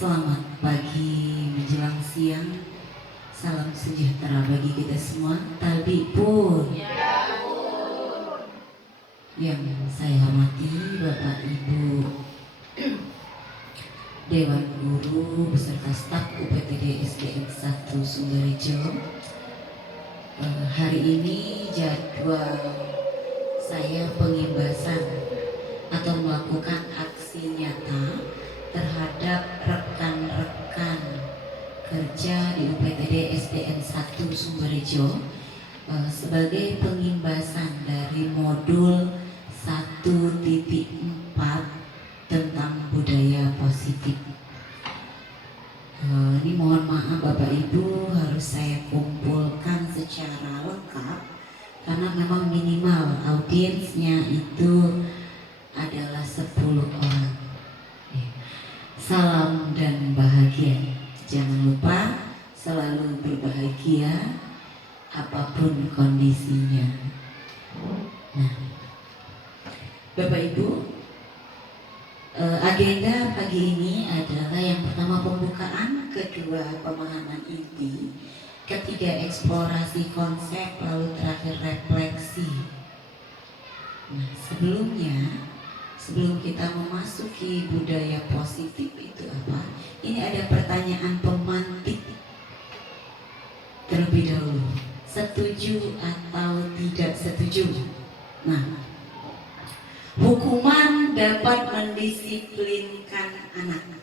Selamat pagi menjelang siang. Salam sejahtera bagi kita semua. Talbi pun. Yang saya hormati Bapak Ibu Dewan Guru beserta staf UPTD SDN 1 Sumberjo. Hari ini jadwal saya pengimbasan atau melakukan aksi nyata terhadap rekan-rekan kerja di UPTD SDN 1 Sumberjo sebagai pengimbasan dari modul 1.4 tentang budaya positif. Ini mohon maaf Bapak Ibu harus saya kumpulkan secara lengkap karena memang minimal audiensnya itu adalah 10 orang. Salam dan bahagia. Jangan lupa selalu berbahagia apapun kondisinya. Nah, Bapak Ibu, agenda pagi ini adalah yang pertama pembukaan, kedua pemahaman inti, ketiga eksplorasi konsep, lalu terakhir refleksi. Nah, sebelum kita memasuki budaya positif itu apa? Ini ada pertanyaan pemantik terlebih dahulu. Setuju atau tidak setuju? Nah, hukuman dapat mendisiplinkan anak.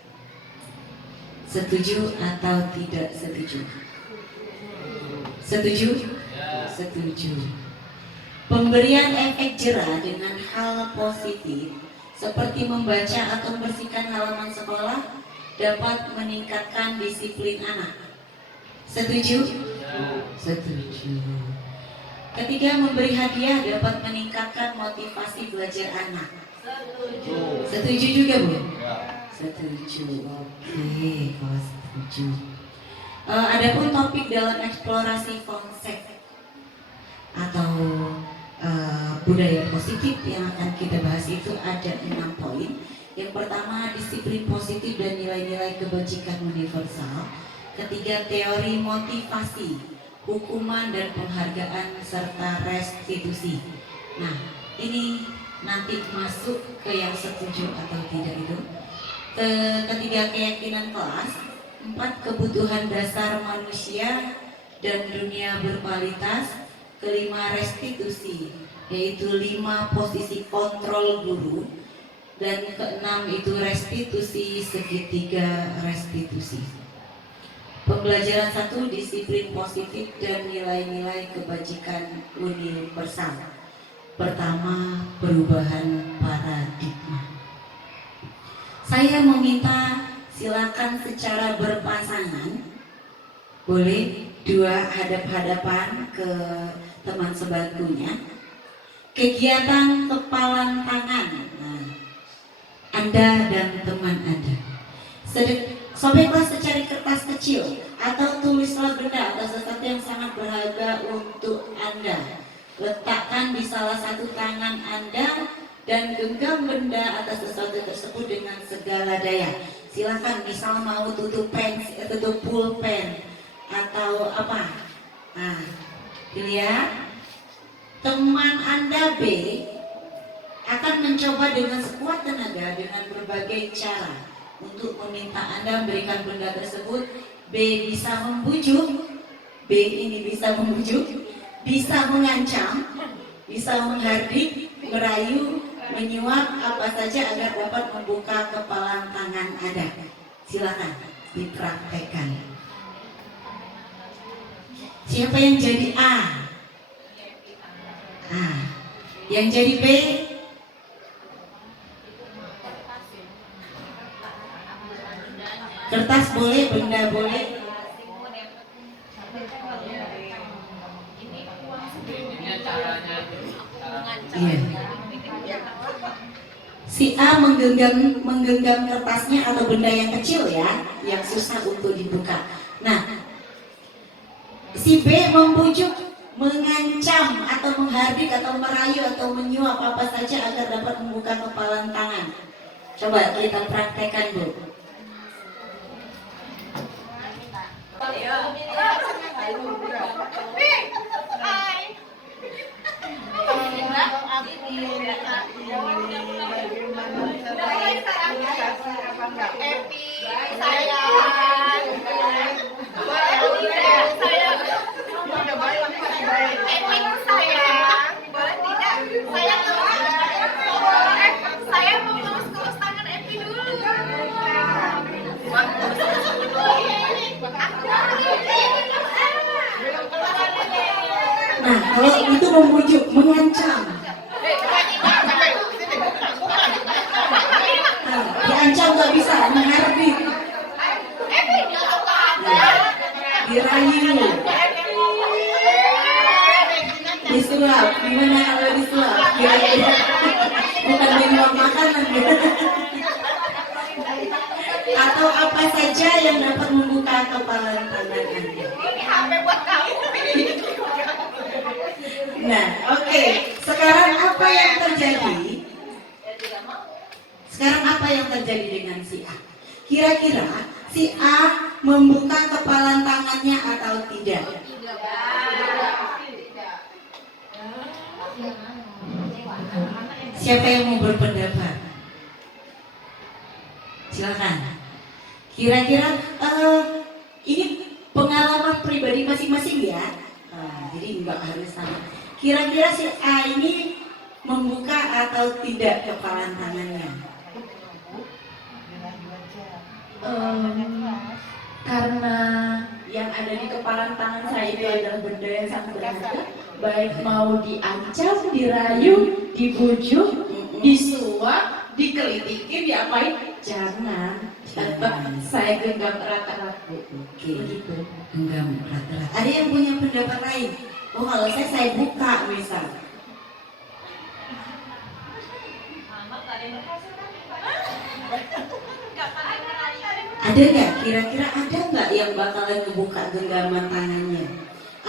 Setuju atau tidak setuju? Setuju? Setuju. Pemberian efek jera dengan hal positif seperti membaca atau membersihkan halaman sekolah dapat meningkatkan disiplin anak. Setuju? Setuju. Ketiga, memberi hadiah dapat meningkatkan motivasi belajar anak. Setuju. Setuju juga, Bu? Setuju. Oke, kalau setuju. Adapun topik dalam eksplorasi konsep atau budaya positif yang akan kita bahas itu ada 6 poin. Yang pertama, disiplin positif dan nilai-nilai kebajikan universal. Ketiga, teori motivasi, hukuman dan penghargaan serta restitusi. Nah, ini nanti masuk ke yang setuju atau tidak itu. Ketiga, keyakinan kelas. 4, kebutuhan dasar manusia dan dunia berkualitas. Kelima, restitusi, yaitu 5 posisi kontrol guru. Dan keenam itu restitusi, segitiga restitusi. Pembelajaran 1, disiplin positif dan nilai-nilai kebajikan universal. Pertama, perubahan paradigma. Saya meminta silakan secara berpasangan, boleh 2 hadap-hadapan ke teman sebangkunya. Kegiatan kepalan tangan. Nah, Anda dan teman Anda. Sobeklah secari kertas kecil atau tulislah benda atau sesuatu yang sangat berharga untuk Anda. Letakkan di salah satu tangan Anda dan genggam benda atau sesuatu tersebut dengan segala daya. Silakan, misal mau tutup pulpen atau apa. Nah, dilihat. Teman Anda B akan mencoba dengan sekuat tenaga dengan berbagai cara untuk meminta Anda memberikan benda tersebut. B bisa membujuk, B ini bisa membujuk, bisa mengancam, bisa menghardik, merayu, menyuap, apa saja agar dapat membuka kepalan tangan Anda. Silakan dipraktekkan. Siapa yang jadi A? Yang jadi B? Kertas boleh, benda boleh. Iya. Si A menggenggam kertasnya atau benda yang kecil ya, yang susah untuk dibuka. Nah, si B membujuk, mengancam atau menghardik atau merayu atau menyuap apa saja agar dapat membuka kepalan tangan. Coba kita praktekkan, Bu. Nah, kalau itu membujuk, mengancam. Nah, diancam nggak bisa, menghardik, dirayu, disuap. Gimana kalau disuap? Kira-kira bukan di ruang makanan gitu. Atau apa saja yang dapat membuka kepalan tangan Anda. Nah, oke. Sekarang apa yang terjadi? Sekarang apa yang terjadi dengan si A? Kira-kira si A membuka kepalan tangannya atau tidak? Siapa yang mau berpendapat? Silakan. Kira-kira ini pengalaman pribadi masing-masing ya. Jadi nggak harus sama. Kira-kira si A ini membuka atau tidak kepalan tangannya? Karena yang ada di kepalan tangan saya itu adalah benda yang sangat berharga, baik mau diancam, dirayu, dibujuk, disuap, dikelitikin, diapain, jangan. Saya genggam erat-erat, Bu. Oke. Begitu. Genggam erat-erat. Ada yang punya pendapat lain? Oh, kalau saya buka misal. Ada nggak? Kira-kira ada nggak yang bakalan ngebuka genggaman tangannya?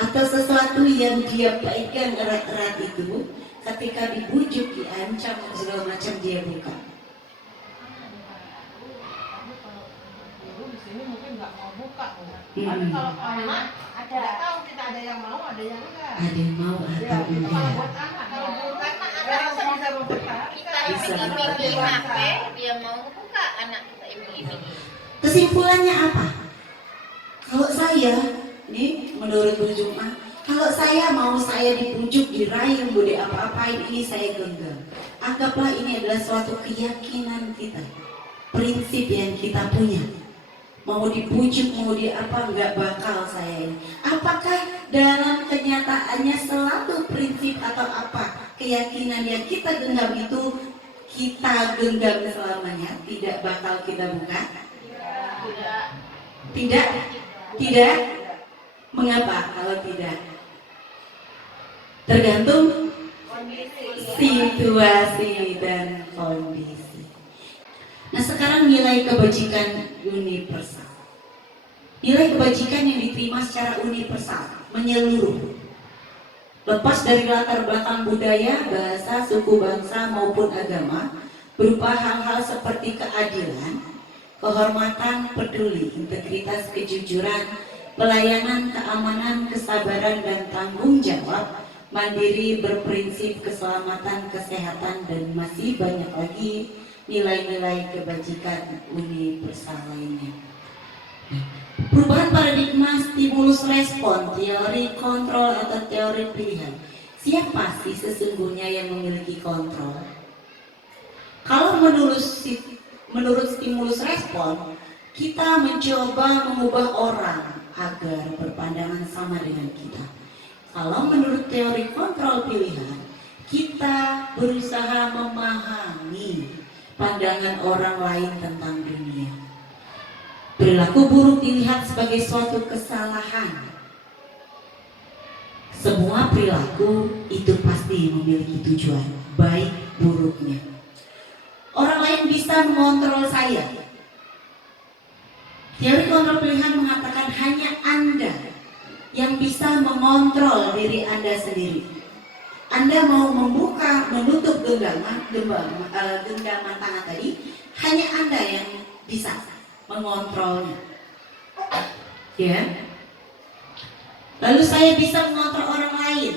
Atau sesuatu yang dia pegang erat-erat itu, ketika dibujuk, diancam, segala macam dia buka? Ini mungkin nggak mau buka, tapi kalau anak ada tahu kita ada yang mau, ada yang enggak. Ada yang mau atau enggak? Kalau buat anak, kalau buat anak bisa membuka. Kita iming-iming HP, dia mau buka, anak kita iming-iming. Kesimpulannya apa? Kalau saya, ini menurut Bu Jum'ah, kalau saya mau saya dibujuk, dirayu, bude apa-apain, ini saya genggam. Anggaplah ini adalah suatu keyakinan kita, prinsip yang kita punya. Mau dibujuk, mau di apa, nggak bakal saya ini. Apakah dalam kenyataannya selalu prinsip atau apa keyakinan yang kita genggam itu kita genggam selamanya, tidak bakal kita buka? Tidak. Tidak. Mengapa kalau tidak? Tergantung situasi dan kondisi. Nah, sekarang nilai kebajikan universal. Nilai kebajikan yang diterima secara universal, menyeluruh. Lepas dari latar belakang budaya, bahasa, suku bangsa maupun agama, berupa hal-hal seperti keadilan, kehormatan, peduli, integritas, kejujuran, pelayanan, keamanan, kesabaran, dan tanggung jawab, mandiri, berprinsip, keselamatan, kesehatan, dan masih banyak lagi nilai-nilai kebajikan universal lainnya. Perubahan paradigma stimulus respon, teori kontrol atau teori pilihan. Siapa sih sesungguhnya yang memiliki kontrol? Kalau menurut stimulus respon, kita mencoba mengubah orang agar berpandangan sama dengan kita. Kalau menurut teori kontrol pilihan, kita berusaha memahami pandangan orang lain tentang dunia. Perilaku buruk dilihat sebagai suatu kesalahan. Semua perilaku itu pasti memiliki tujuan, baik buruknya. Orang lain bisa mengontrol saya. Teori kontrol pilihan mengatakan hanya Anda yang bisa mengontrol diri Anda sendiri. Anda mau membuka, menutup genggaman tangan tadi, hanya Anda yang bisa mengontrolnya. Ya. Lalu saya bisa mengontrol orang lain.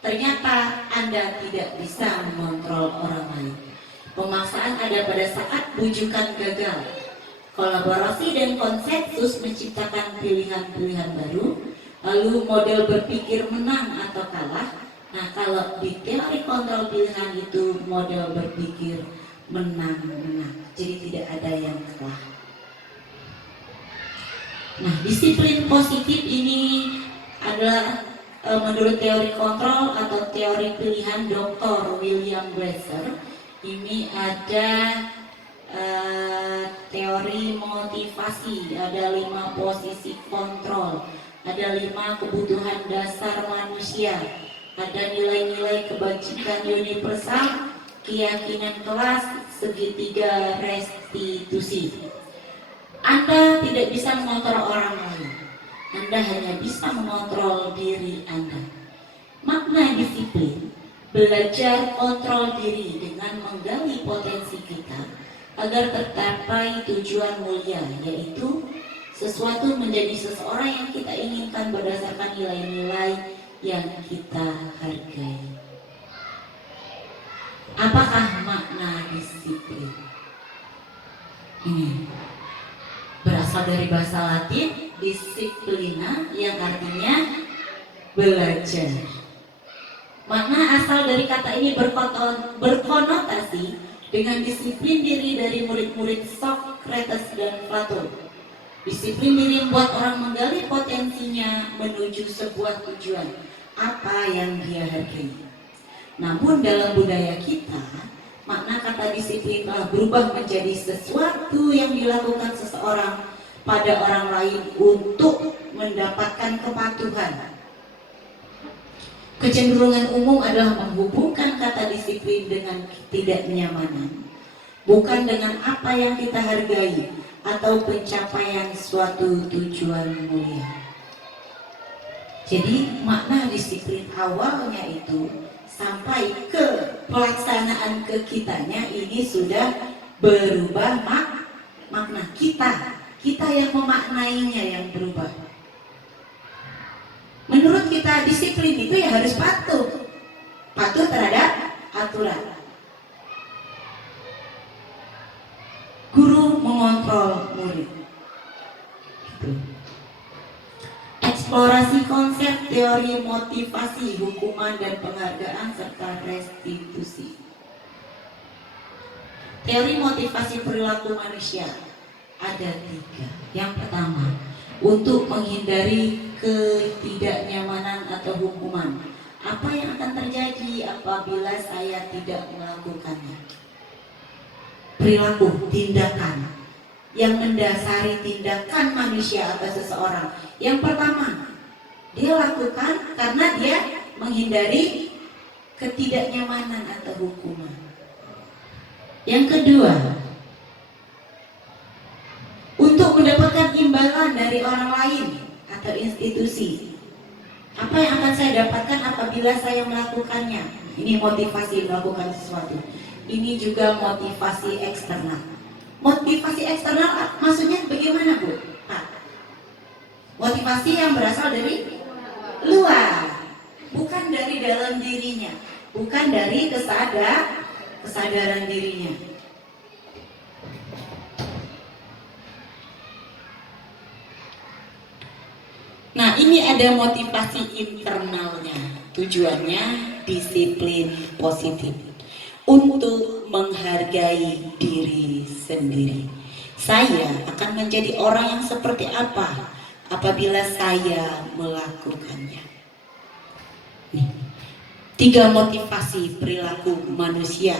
Ternyata Anda tidak bisa mengontrol orang lain. Pemaksaan ada pada saat bujukan gagal. Kolaborasi dan konsensus menciptakan pilihan-pilihan baru. Lalu model berpikir menang atau kalah. Nah, kalau di teori kontrol pilihan itu model berpikir menang-menang. Jadi tidak ada yang kalah. Nah, disiplin positif ini adalah menurut teori kontrol atau teori pilihan Dr. William Glasser. Ini ada teori motivasi, ada 5 posisi kontrol, ada 5 kebutuhan dasar manusia, ada nilai-nilai kebajikan universal, keyakinan kelas, segitiga restitusi. Anda tidak bisa mengontrol orang lain, Anda hanya bisa mengontrol diri Anda. Makna disiplin, belajar kontrol diri dengan menggali potensi kita agar tercapai tujuan mulia, yaitu sesuatu menjadi seseorang yang kita inginkan berdasarkan nilai-nilai yang kita hargai. Apakah makna disiplin? Ini berasal dari bahasa Latin disciplina yang artinya belajar. Makna asal dari kata ini berkonotasi dengan disiplin diri dari murid-murid Socrates dan Plato. Disiplin diri membuat orang menggali potensinya menuju sebuah tujuan, apa yang dia hargai. Namun dalam budaya kita, makna kata disiplin telah berubah menjadi sesuatu yang dilakukan seseorang pada orang lain untuk mendapatkan kepatuhan. Kecenderungan umum adalah menghubungkan kata disiplin dengan ketidaknyamanan, bukan dengan apa yang kita hargai atau pencapaian suatu tujuan mulia. Jadi makna disiplin awalnya itu sampai ke pelaksanaan ke kitanya ini sudah berubah makna kita yang memaknainya yang berubah. Menurut kita disiplin itu ya harus patuh terhadap aturan. Guru mengontrol murid. Gitu. Eksplorasi konsep teori motivasi, hukuman dan penghargaan serta restitusi. Teori motivasi perilaku manusia ada 3. Yang pertama, untuk menghindari ketidaknyamanan atau hukuman. Apa yang akan terjadi apabila saya tidak melakukannya? Perilaku, tindakan yang mendasari tindakan manusia atau seseorang. Yang pertama, dia lakukan karena dia menghindari ketidaknyamanan atau hukuman. Yang kedua, untuk mendapatkan imbalan dari orang lain atau institusi. Apa yang akan saya dapatkan apabila saya melakukannya? Ini motivasi melakukan sesuatu. Ini juga motivasi eksternal. Motivasi eksternal maksudnya bagaimana, Bu? Pak? Motivasi yang berasal dari luar, bukan dari dalam dirinya, bukan dari kesadaran dirinya. Nah, ini ada motivasi internalnya. Tujuannya disiplin positif untuk menghargai diri sendiri. Saya akan menjadi orang yang seperti apa apabila saya melakukannya. Nih, 3 motivasi perilaku manusia.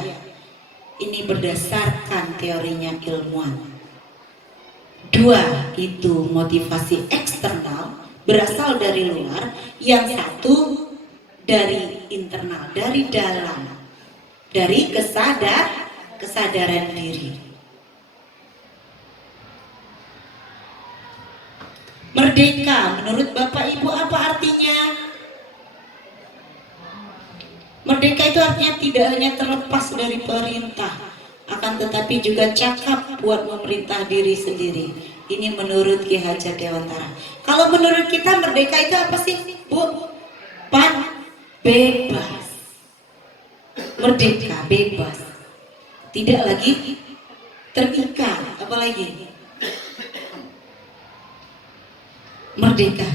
Ini berdasarkan teorinya ilmuwan. 2 itu motivasi eksternal, berasal dari luar. Yang 1 dari internal, dari dalam, dari kesadaran diri. Merdeka, menurut Bapak Ibu apa artinya? Merdeka itu artinya tidak hanya terlepas dari perintah, akan tetapi juga cakap buat memerintah diri sendiri. Ini menurut Ki Hajar Dewantara. Kalau menurut kita merdeka itu apa sih, Bu? Bebas. Merdeka, bebas. tidak lagi terikat, apalagi merdeka.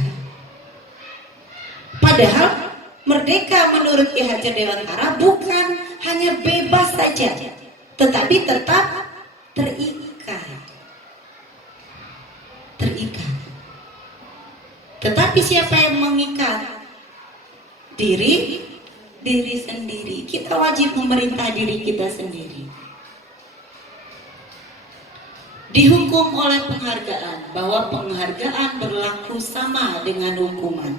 Padahal merdeka menurut Ki Hajar Dewantara bukan hanya bebas saja, tetapi tetap terikat. Terikat. Tetapi siapa yang mengikat? Diri sendiri. Kita wajib memerintah diri kita sendiri. Dihukum oleh penghargaan, bahwa penghargaan berlaku sama dengan hukuman.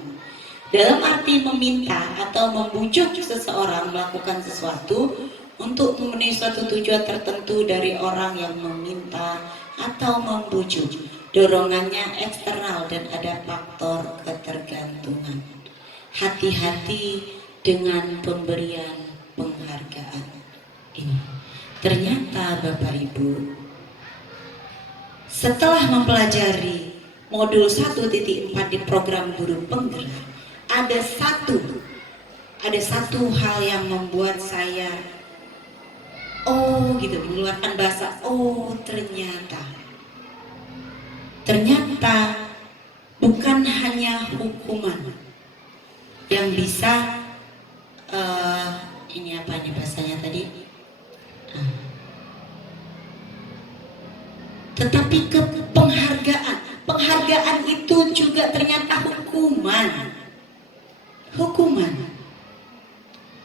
Dalam arti meminta atau membujuk seseorang melakukan sesuatu untuk memenuhi suatu tujuan tertentu dari orang yang meminta atau membujuk. Dorongannya eksternal dan ada faktor ketergantungan. Hati-hati dengan pemberian penghargaan ini. Ternyata Bapak Ibu, setelah mempelajari modul 1.4 di program guru penggerak, ada satu hal yang membuat saya mengeluarkan bahasa ternyata bukan hanya hukuman yang bisa ini apa nih bahasanya tadi, tetapi ke penghargaan itu juga ternyata hukuman.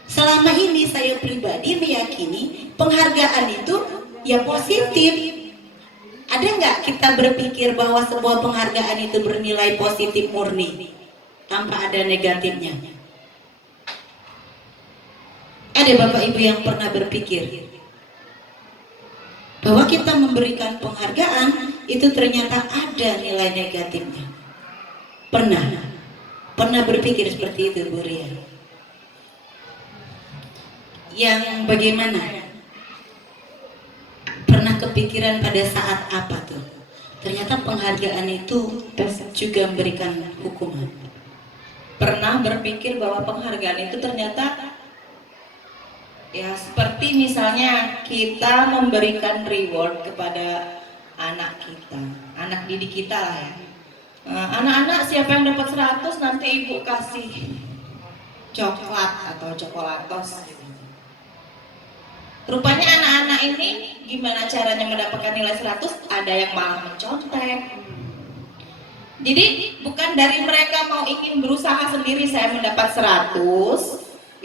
Selama ini saya pribadi meyakini penghargaan itu ya positif. Ada nggak kita berpikir bahwa sebuah penghargaan itu bernilai positif murni tanpa ada negatifnya? Ada Bapak Ibu yang pernah berpikir bahwa kita memberikan penghargaan itu ternyata ada nilai negatifnya? Pernah berpikir seperti itu, Bu Ria? Yang bagaimana? Pernah kepikiran pada saat apa tuh? Ternyata penghargaan itu juga memberikan hukuman. Pernah berpikir bahwa penghargaan itu ternyata ya seperti misalnya kita memberikan reward kepada anak kita, anak didik kita lah ya. Anak-anak siapa yang dapat 100 nanti ibu kasih coklat atau coklatos. Rupanya anak-anak ini gimana caranya mendapatkan nilai 100? Ada yang malah mencontek. Jadi bukan dari mereka mau ingin berusaha sendiri saya mendapat 100,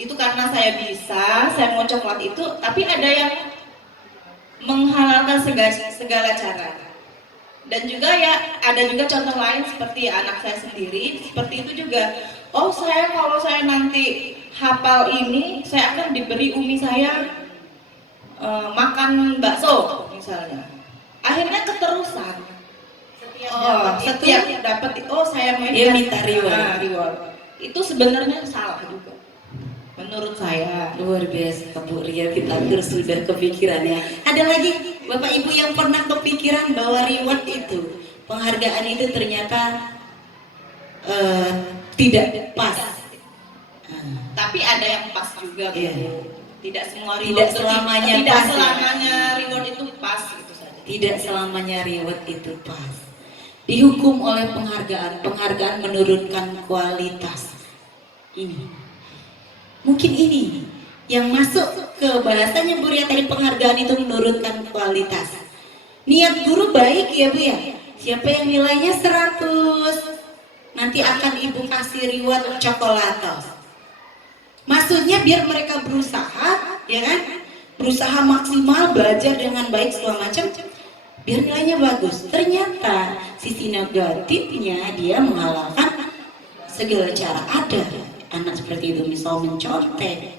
itu karena saya bisa, saya mau coklat itu, tapi ada yang menghalalkan segala cara. Dan juga ya ada juga contoh lain seperti anak saya sendiri, seperti itu juga. Oh saya kalau saya nanti hafal ini, saya akan diberi umi saya makan bakso misalnya. Akhirnya keterusan. Setiap dapat saya Dia minta reward. Itu sebenarnya salah juga. Menurut saya. Luar biasa Bu Ria, kita terus sudah kepikiran ya. Ada lagi Bapak Ibu yang pernah kepikiran bahwa reward itu, penghargaan itu ternyata tidak pas. Tapi ada yang pas juga, Bu. Yeah. Tidak semua reward Tidak selamanya pas. Reward itu pas gitu saja. Tidak selamanya reward itu pas. Dihukum oleh penghargaan menurunkan kualitas. Mungkin ini yang masuk ke bahasanya Bu Ria tadi, penghargaan itu menurunkan kualitas. Niat guru baik ya Bu ya. Siapa yang nilainya 100, nanti akan ibu kasih reward coklatos. Maksudnya biar mereka berusaha, ya kan? Berusaha maksimal, belajar dengan baik segala macam, biar nilainya bagus. Ternyata sisi negatifnya dia menghalalkan segala cara. Ada anak seperti itu, misal mencontek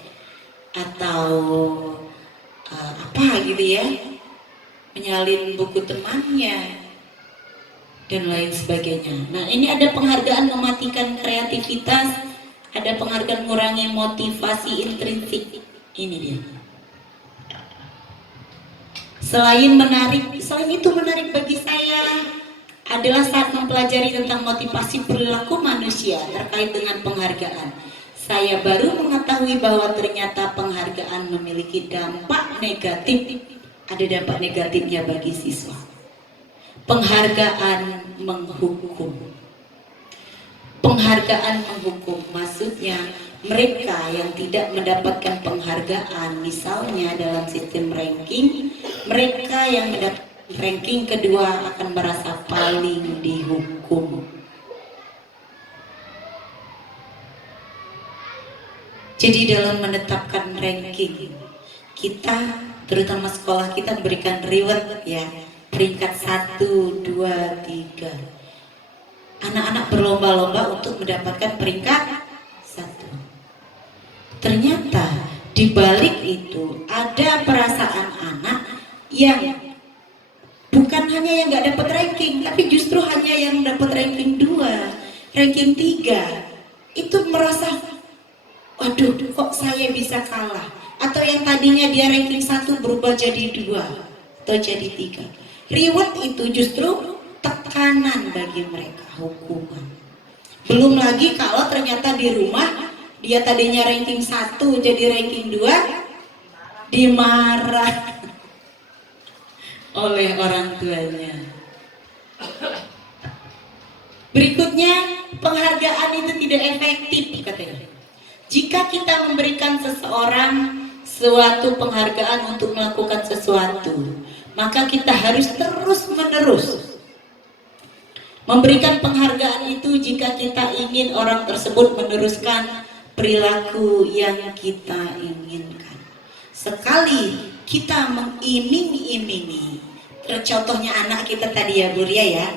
atau apa gitu ya, menyalin buku temannya dan lain sebagainya. Nah ini ada penghargaan mematikan kreativitas, ada penghargaan mengurangi motivasi intrinsik. Ini dia. Selain itu menarik bagi saya adalah saat mempelajari tentang motivasi perilaku manusia terkait dengan penghargaan. Saya baru mengetahui bahwa ternyata penghargaan memiliki dampak negatif ada dampak negatifnya bagi siswa. Penghargaan menghukum. Penghargaan menghukum maksudnya mereka yang tidak mendapatkan penghargaan, misalnya dalam sistem ranking, mereka yang mendapat ranking kedua akan merasa paling dihukum. Jadi dalam menetapkan ranking, kita terutama sekolah kita memberikan reward ya, peringkat 1, 2, 3. Anak-anak berlomba-lomba untuk mendapatkan peringkat 1. Ternyata di balik itu ada perasaan anak yang bukan hanya yang nggak dapat ranking, tapi justru hanya yang dapat ranking 2, ranking 3. Itu merasa, waduh kok saya bisa kalah. Atau yang tadinya dia ranking 1 berubah jadi 2 atau jadi 3. Reward itu justru tekanan bagi mereka, hukuman. Belum lagi kalau ternyata di rumah dia tadinya ranking 1 jadi ranking 2, dimarah oleh orang tuanya. Berikutnya, penghargaan itu tidak efektif katanya. Jika kita memberikan seseorang suatu penghargaan untuk melakukan sesuatu, maka kita harus terus-menerus memberikan penghargaan itu jika kita ingin orang tersebut meneruskan perilaku yang kita inginkan. Sekali kita mengiming-imingi, contohnya anak kita tadi ya Bu Ria ya,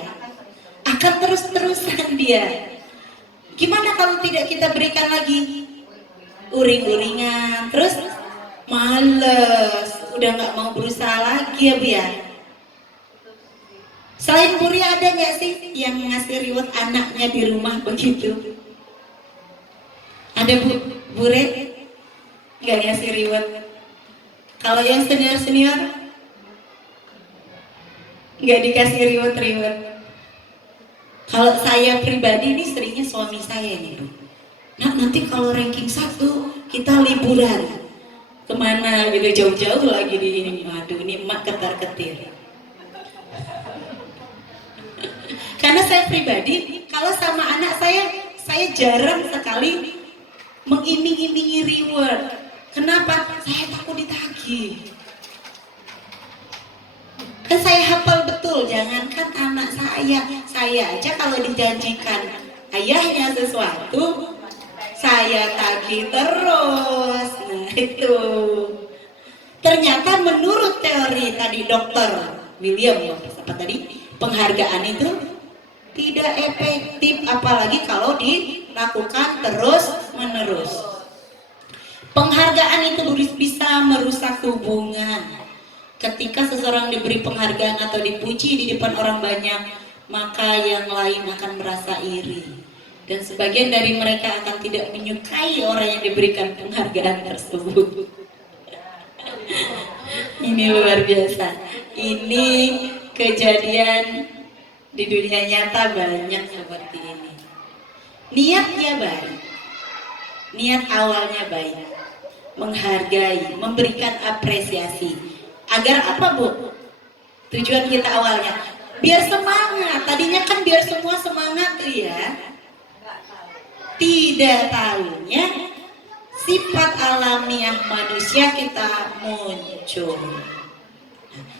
akan terus-terusan dia. Gimana kalau tidak kita berikan lagi? Uring-uringan, terus males, udah nggak mau berusaha lagi ya Bu ya. Selain Bu Ria ada nggak sih yang ngasih reward anaknya di rumah begitu? Ada Bu Re? Nggak ngasih reward? Kalau yang senior-senior nggak dikasih reward. Kalau saya pribadi ini seringnya suami saya nih Bu. Nah nanti kalau ranking 1 kita liburan kemana gitu, jauh-jauh lagi di ini. Waduh ini emak ketar-ketir. Karena saya pribadi kalau sama anak saya jarang sekali mengiming-imingi reward. Kenapa? Saya takut ditagih. Kan saya hafal betul, jangankan anak saya aja kalau dijanjikan ayahnya sesuatu, saya tagih terus. Nah itu. Ternyata menurut teori tadi Dokter William, apa tadi? Penghargaan itu tidak efektif, apalagi kalau dilakukan terus-menerus. Penghargaan itu bisa merusak hubungan. Ketika seseorang diberi penghargaan atau dipuji di depan orang banyak, maka yang lain akan merasa iri. Dan sebagian dari mereka akan tidak menyukai orang yang diberikan penghargaan tersebut. Ini luar biasa. Ini kejadian di dunia nyata banyak seperti ini. Niatnya baik. Niat awalnya baik. Menghargai, memberikan apresiasi. Agar apa Bu? Tujuan kita awalnya biar semangat. Tadinya kan biar semua semangat tuh ya. Tidak tahunya sifat alamiah manusia kita muncul.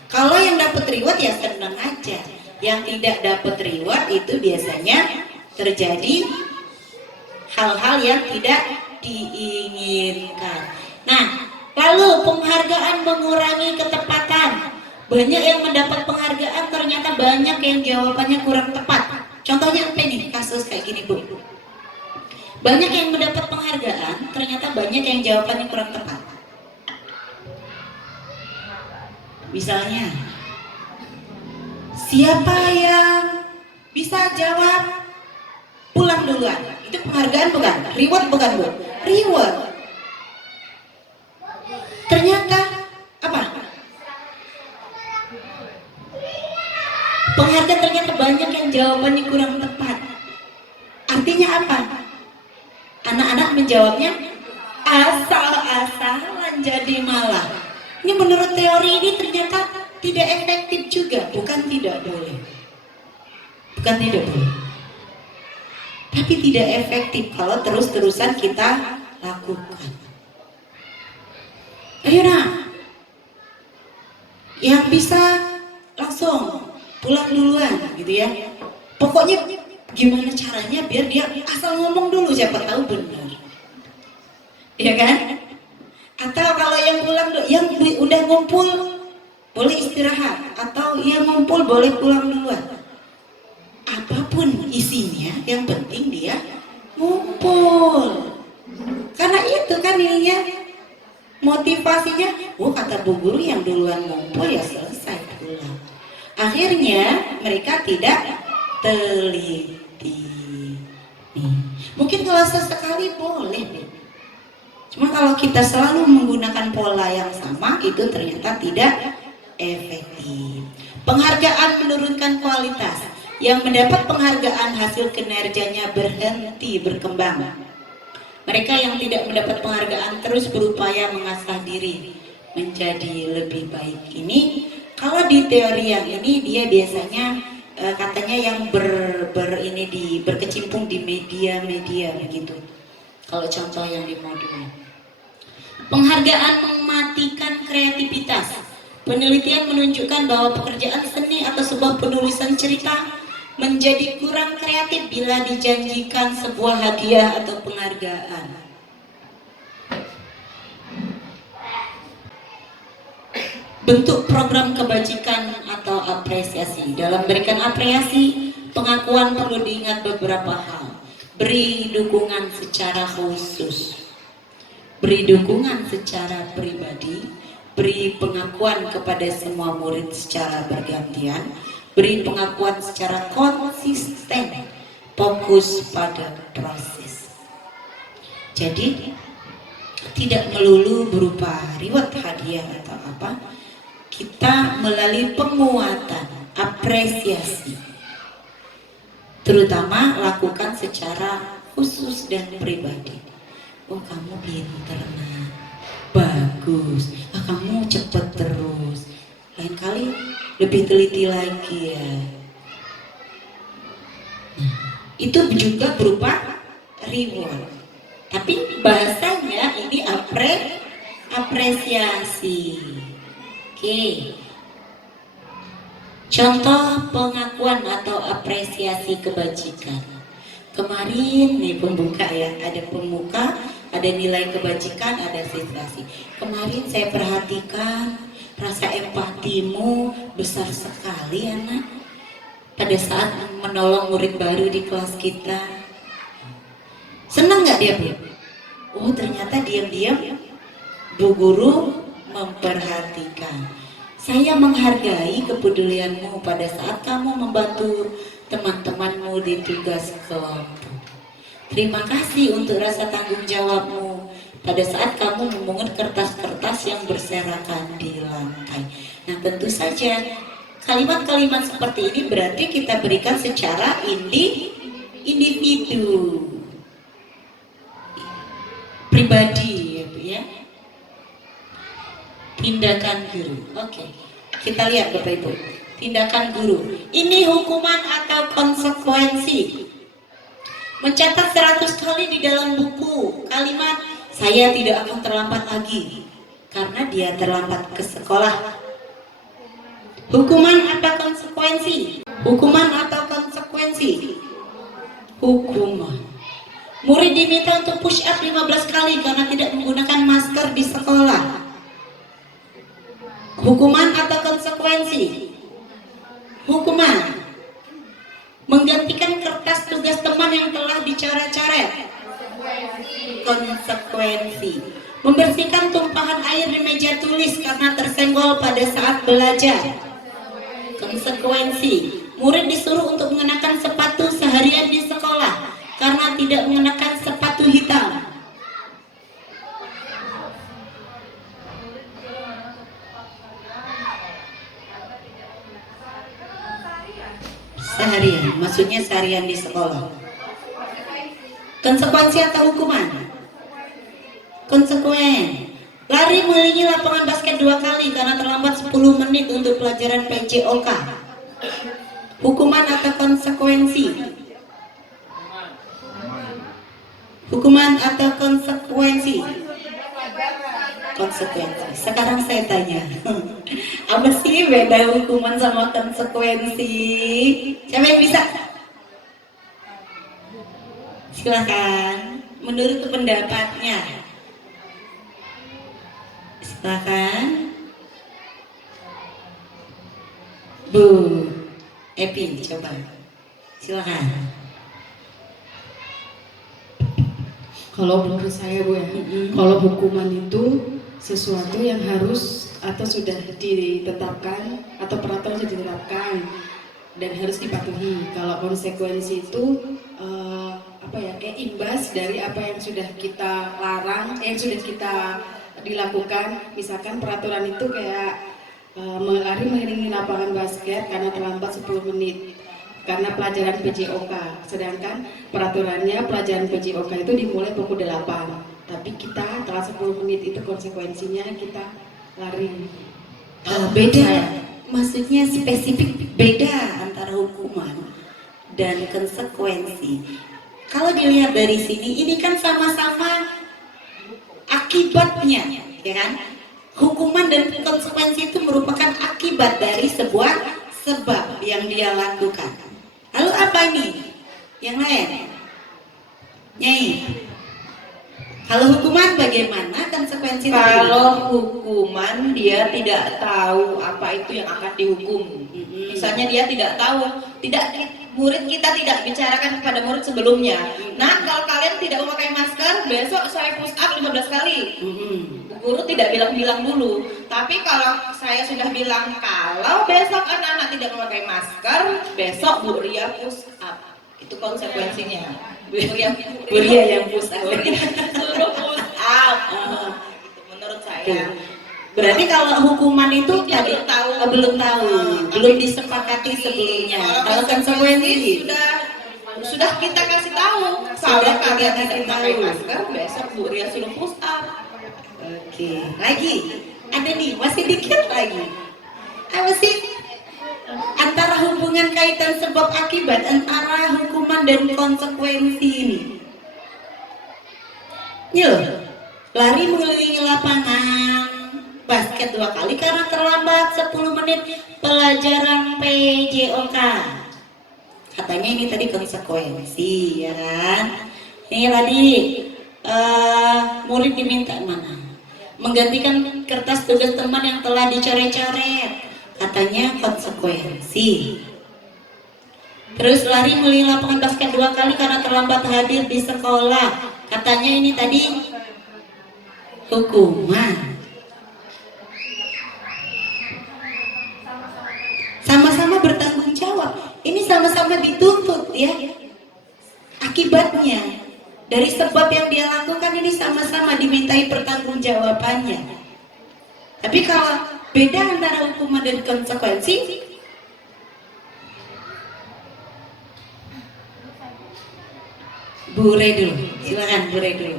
Kalau yang dapat reward ya senang aja. Yang tidak dapat reward itu biasanya terjadi hal-hal yang tidak diinginkan. Nah, lalu penghargaan mengurangi ketepatan. Banyak yang mendapat penghargaan ternyata banyak yang jawabannya kurang tepat. Contohnya apa nih kasus kayak gini Bu? Banyak yang mendapat penghargaan ternyata banyak yang jawabannya kurang tepat. Misalnya, siapa yang bisa jawab pulang duluan? Itu penghargaan bukan? Reward bukan Bu? Reward. Ternyata apa? Penghargaan ternyata banyak yang jawabannya kurang tepat. Artinya apa? Anak-anak menjawabnya asal-asalan jadi malah Ini menurut teori ini ternyata tidak efektif juga, bukan tidak boleh. Bukan tidak boleh. Tapi tidak efektif kalau terus-terusan kita lakukan. Ayo nak, yang bisa langsung pulang duluan gitu ya. Pokoknya gimana caranya biar dia asal ngomong dulu, siapa tahu benar. Ya kan? Atau kalau yang pulang, yang udah ngumpul boleh istirahat, atau yang ngumpul boleh pulang duluan. Apapun isinya, yang penting dia ngumpul. Karena itu kan ininya, motivasinya, kata Bu Guru yang duluan ngumpul ya selesai pulang. Akhirnya mereka tidak teliti. Mungkin kalau sesekali boleh. Cuma kalau kita selalu menggunakan pola yang sama, itu ternyata tidak efektif. Penghargaan menurunkan kualitas. Yang mendapat penghargaan hasil kinerjanya berhenti berkembang. Mereka yang tidak mendapat penghargaan terus berupaya mengasah diri menjadi lebih baik. Ini kalau di teori yang ini dia biasanya katanya yang berkecimpung di media-media begitu. Kalau contoh yang di modul. Penghargaan mematikan kreativitas. Penelitian menunjukkan bahwa pekerjaan seni atau sebuah penulisan cerita menjadi kurang kreatif bila dijanjikan sebuah hadiah atau penghargaan. Bentuk program kebajikan atau apresiasi. Dalam memberikan apresiasi, pengakuan perlu diingat beberapa hal. Beri dukungan secara khusus. Beri dukungan secara pribadi, beri pengakuan kepada semua murid secara bergantian, beri pengakuan secara konsisten, fokus pada proses. Jadi tidak melulu berupa reward, hadiah atau apa, kita melalui penguatan, apresiasi, terutama lakukan secara khusus dan pribadi. Kamu pinter nak, bagus, kamu cepet terus, lain kali lebih teliti lagi ya. Itu juga berupa reward, tapi bahasanya ini apresiasi. Oke. Contoh pengakuan atau apresiasi kebajikan. Kemarin nih pembuka ya, ada pembuka, ada nilai kebajikan, ada sensasi. Kemarin saya perhatikan rasa empatimu besar sekali anak pada saat menolong murid baru di kelas kita. Senang nggak dia Bu? Ternyata diam-diam Bu Guru memperhatikan. Saya menghargai kepedulianmu pada saat kamu membantu teman-temanmu di tugas kelompok. Terima kasih untuk rasa tanggung jawabmu pada saat kamu memungut kertas-kertas yang berserakan di lantai. Nah, tentu saja kalimat-kalimat seperti ini berarti kita berikan secara individu, pribadi ya Bu ya. Tindakan guru. Oke. Kita lihat Bapak Ibu. Tindakan guru. Ini hukuman atau konsekuensi. Mencatat 100 kali di dalam buku kalimat saya tidak akan terlambat lagi karena dia terlambat ke sekolah. Hukuman atau konsekuensi? Hukuman atau konsekuensi? Hukuman. Murid diminta untuk push up 15 kali karena tidak menggunakan masker di sekolah. Hukuman atau konsekuensi? Hukuman. Menggantikan kertas tugas teman yang telah dicoret-coret. Konsekuensi. Membersihkan tumpahan air di meja tulis karena tersenggol pada saat belajar. Konsekuensi. Murid disuruh untuk mengenakan sepatu seharian di sekolah karena tidak mengenakan sepatu hitam. Seharian, maksudnya seharian di sekolah. Konsekuensi atau hukuman? Konsekuen. Lari mengelilingi lapangan basket 2 kali karena terlambat 10 menit untuk pelajaran PJOK. Hukuman atau konsekuensi? Hukuman atau konsekuensi? Konsekuensi. Sekarang saya tanya, apa sih beda hukuman sama konsekuensi? Siapa yang bisa? Silakan. Menurut pendapatnya. Silakan. Bu Epi, coba. Silakan. Kalau menurut saya Bu ya, kalau hukuman itu sesuatu yang harus atau sudah ditetapkan atau peraturan sudah ditetapkan dan harus dipatuhi. Kalau konsekuensi itu kayak imbas dari apa yang sudah kita larang, yang sudah kita dilakukan. Misalkan peraturan itu kayak lari mengelilingi lapangan basket karena terlambat 10 menit karena pelajaran PJOK. Sedangkan peraturannya pelajaran PJOK itu dimulai pukul 8, tapi kita telah 10 menit, itu konsekuensinya kita lari. Beda, maksudnya spesifik beda antara hukuman dan konsekuensi. Kalau dilihat dari sini, ini kan sama-sama akibatnya, ya kan? Hukuman dan konsekuensi itu merupakan akibat dari sebuah sebab yang dia lakukan. Lalu apa ini? Yang lain? Nyai. Kalau hukuman bagaimana? Konsekuensi itu Kalau hukuman dia tidak tahu apa itu yang akan dihukum. Misalnya dia tidak tahu, murid kita tidak bicarakan kepada murid sebelumnya. Nah, kalau kalian tidak memakai masker, besok saya push up 15 kali. Guru tidak bilang-bilang dulu. Tapi kalau saya sudah bilang, kalau besok anak-anak tidak memakai masker, besok Bu Ria push up. Itu konsekuensinya. Bu Ria yang push up. Suruh push up. Itu menurut saya. Berarti kalau hukuman itu Dia tadi belum tahu. belum disepakati sebelumnya. Kalau konsekuensi sudah kita kasih tahu. Kalau kalian tidak memakai masker, besok Bu Ria suruh push up. Oke, lagi ada nih, masih dikit lagi. Apa sih antara hubungan kaitan sebab akibat antara hukuman dan konsekuensi ini? Yuk, lari mengelilingi lapangan basket 2 kali karena terlambat 10 menit pelajaran PJOK. Katanya ini tadi konsekuensi, ya kan? Ini tadi murid diminta mana? Menggantikan kertas tugas teman yang telah dicoret-coret. Katanya konsekuensi. Terus lari mengelilingi lapangan basket 2 kali karena terlambat hadir di sekolah. Katanya ini tadi hukuman. Sama-sama bertanggung jawab. Ini sama-sama dituntut ya. Akibatnya dari sebab yang dia lakukan ini sama-sama dimintai pertanggungjawabannya. Tapi kalau beda antara hukuman dan konsekuensi, Bu Redul, silakan Bu Redul.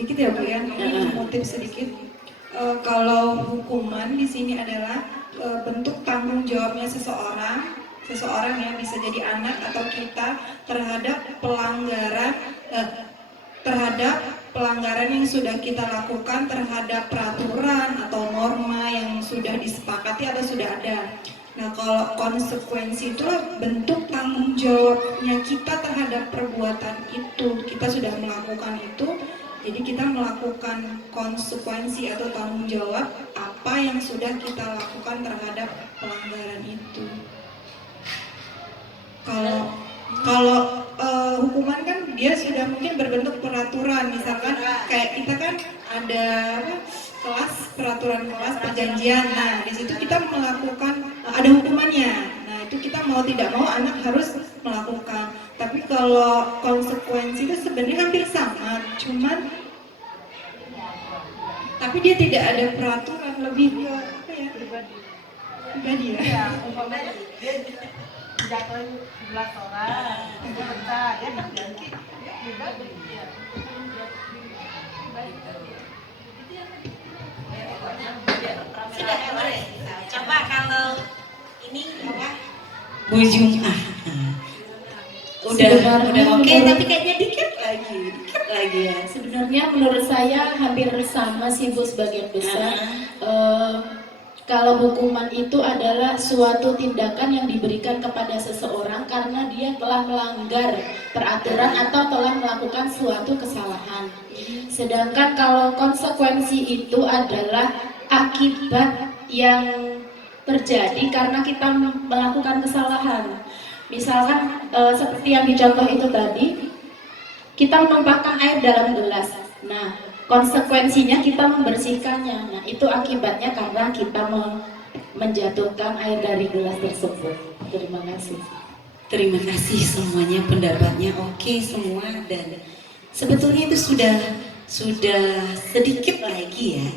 Dikit ya Bu ya, ini motif sedikit. Kalau hukuman di sini adalah bentuk tanggung jawabnya seseorang yang bisa jadi anak atau kita terhadap pelanggaran yang sudah kita lakukan terhadap peraturan atau norma yang sudah disepakati atau sudah ada. Nah, kalau konsekuensi itu bentuk tanggung jawabnya kita terhadap perbuatan itu. Kita sudah melakukan itu, jadi kita melakukan konsekuensi atau tanggung jawab apa yang sudah kita lakukan terhadap pelanggaran itu. Kalau hukuman kan dia sudah mungkin berbentuk peraturan, misalkan kayak kita kan ada kelas, peraturan kelas, perjanjian. Nah, di situ kita melakukan ada hukumannya. Nah, itu kita mau tidak mau anak harus melakukan. Tapi kalau konsekuensi itu sebenarnya hampir sama, cuman tapi dia tidak ada peraturan, lebih ke apa ya? Pribadi ya. Ya, umpamanya dia jatuhin 11 orang, dia pecah, dia tak ganti, dia pribadi. Itu Sudah boleh. Coba kalau ini apa? Bujung udah Sebenarnya oke, menurut- tapi kayaknya dikit lagi ya. Sebenarnya menurut saya hampir sama sih Bu sebagian besar. Kalau hukuman itu adalah suatu tindakan yang diberikan kepada seseorang karena dia telah melanggar peraturan atau telah melakukan suatu kesalahan. Sedangkan kalau konsekuensi itu adalah akibat yang terjadi karena kita melakukan kesalahan. Misalkan seperti yang dicontoh itu tadi, kita menumpahkan air dalam gelas. Nah, konsekuensinya kita membersihkannya. Nah, itu akibatnya karena kita menjatuhkan air dari gelas tersebut. Terima kasih. Terima kasih semuanya, pendapatnya oke semua, dan sebetulnya itu sudah sedikit lagi ya.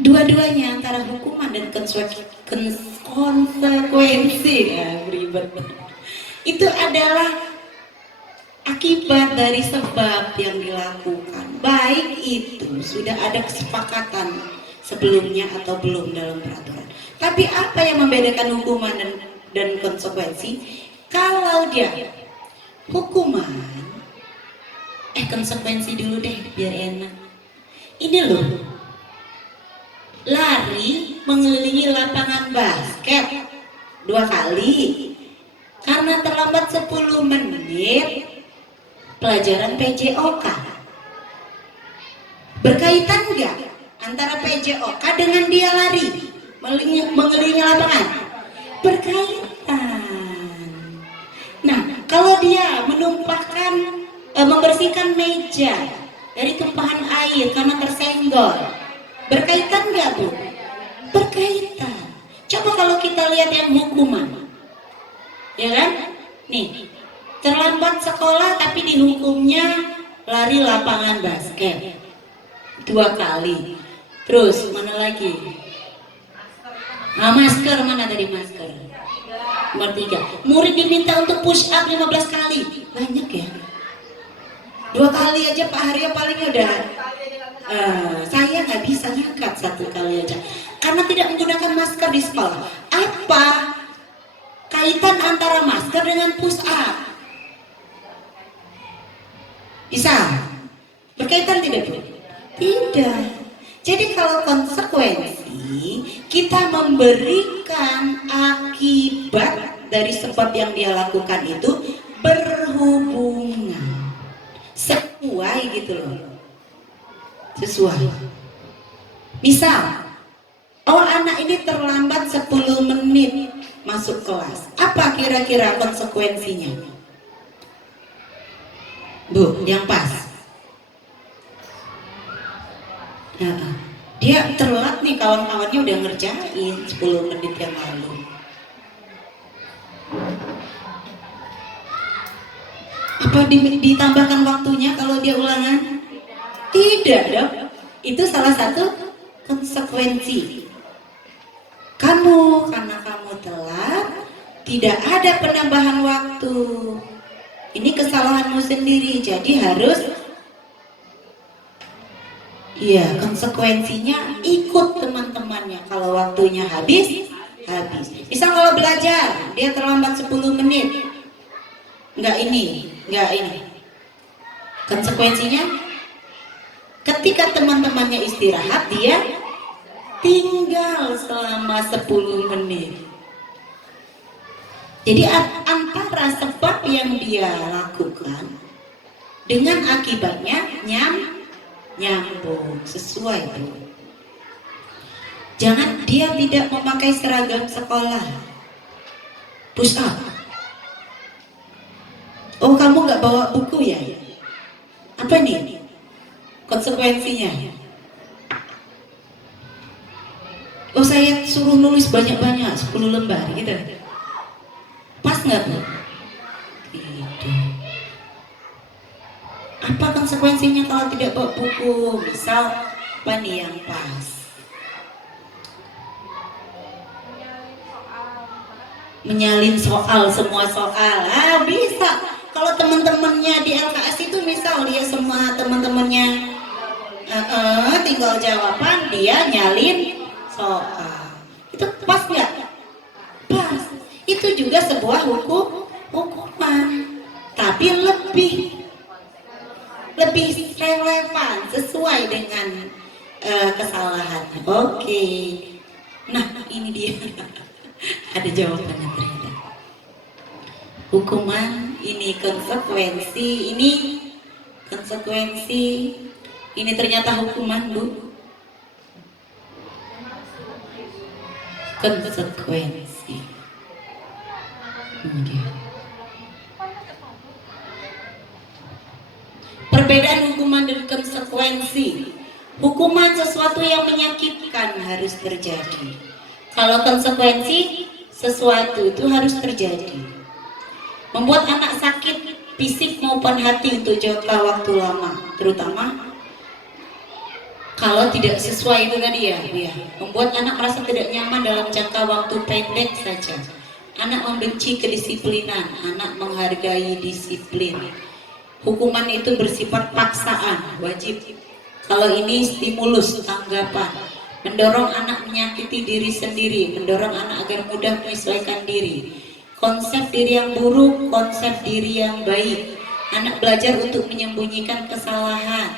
Dua-duanya antara hukuman dan konsekuensi ya, beribad. Itu adalah akibat dari sebab yang dilakukan. Baik itu sudah ada kesepakatan sebelumnya atau belum dalam peraturan. Tapi apa yang membedakan hukuman dan konsekuensi? Kalau dia hukuman, konsekuensi dulu deh biar enak. Ini loh, lari mengelilingi lapangan basket 2 kali karena terlambat 10 menit. Pelajaran PJOK berkaitan nggak antara PJOK dengan dia lari mengelilingi lapangan? Berkaitan. Nah, kalau dia membersihkan meja dari tumpahan air karena tersenggol, berkaitan nggak Bu? Berkaitan. Coba kalau kita lihat yang hukuman, ya kan? Nih, terlambat sekolah tapi dihukumnya lari lapangan basket 2 kali. Terus mana lagi? Masker, mana tadi masker? Nomor 3. Murid diminta untuk push up 15 kali. Banyak ya? 2 kali aja Pak Haryo paling udah. Saya nggak bisa nyakat 1 kali aja karena tidak menggunakan masker di sekolah. Apa kaitan antara masker dengan push up? Bisa? Berkaitan tidak? Tidak. Jadi kalau konsekuensi, kita memberikan akibat dari sebab yang dia lakukan itu berhubungan. Sesuai gitu loh. Sesuai. Misal, anak ini terlambat 10 menit masuk kelas. Apa kira-kira konsekuensinya? Bu, yang pas. Nah, dia telat nih, kawan-kawannya udah ngerjain 10 menit yang lalu. Apa ditambahkan waktunya kalau dia ulangan? Tidak dong. Itu salah satu konsekuensi. Karena kamu telat, tidak ada penambahan waktu. Ini kesalahanmu sendiri, jadi harus konsekuensinya ikut teman-temannya. Kalau waktunya habis. Misal kalau belajar, dia terlambat 10 menit. Enggak ini. Konsekuensinya, ketika teman-temannya istirahat, dia tinggal selama 10 menit. Jadi antara sebab yang dia lakukan dengan akibatnya nyambung, sesuai Bu. Jangan dia tidak memakai seragam sekolah, push up. Oh, kamu nggak bawa buku ya? Apa nih konsekuensinya? Oh, saya suruh nulis banyak-banyak 10 lembar gitu. Pas nggak Bu? Gitu. Apa konsekuensinya kalau tidak bawa buku? Misal apa nih yang pas? Menyalin soal, semua soal. Bisa. Kalau teman-temannya di LKS itu misal dia semua teman-temannya tinggal jawaban dia nyalin soal. Itu pas nggak? Pas. Itu juga sebuah hukuman, tapi lebih relevan sesuai dengan kesalahan. Oke. Nah, ini dia. Ada jawabannya ternyata. Hukuman ini konsekuensi, ini ternyata hukuman, Bu. Konsekuensi. Kemudian perbedaan hukuman dan konsekuensi. Hukuman sesuatu yang menyakitkan harus terjadi. Kalau konsekuensi, sesuatu itu harus terjadi. Membuat anak sakit fisik maupun hati untuk jangka waktu lama, terutama kalau tidak sesuai itu tadi ya. Membuat anak merasa tidak nyaman dalam jangka waktu pendek saja. Anak membenci kedisiplinan, anak menghargai disiplin. Hukuman itu bersifat paksaan, wajib. Kalau ini stimulus, tanggapan. Mendorong anak menyakiti diri sendiri, mendorong anak agar mudah menyesuaikan diri. Konsep diri yang buruk, konsep diri yang baik. Anak belajar untuk menyembunyikan kesalahan.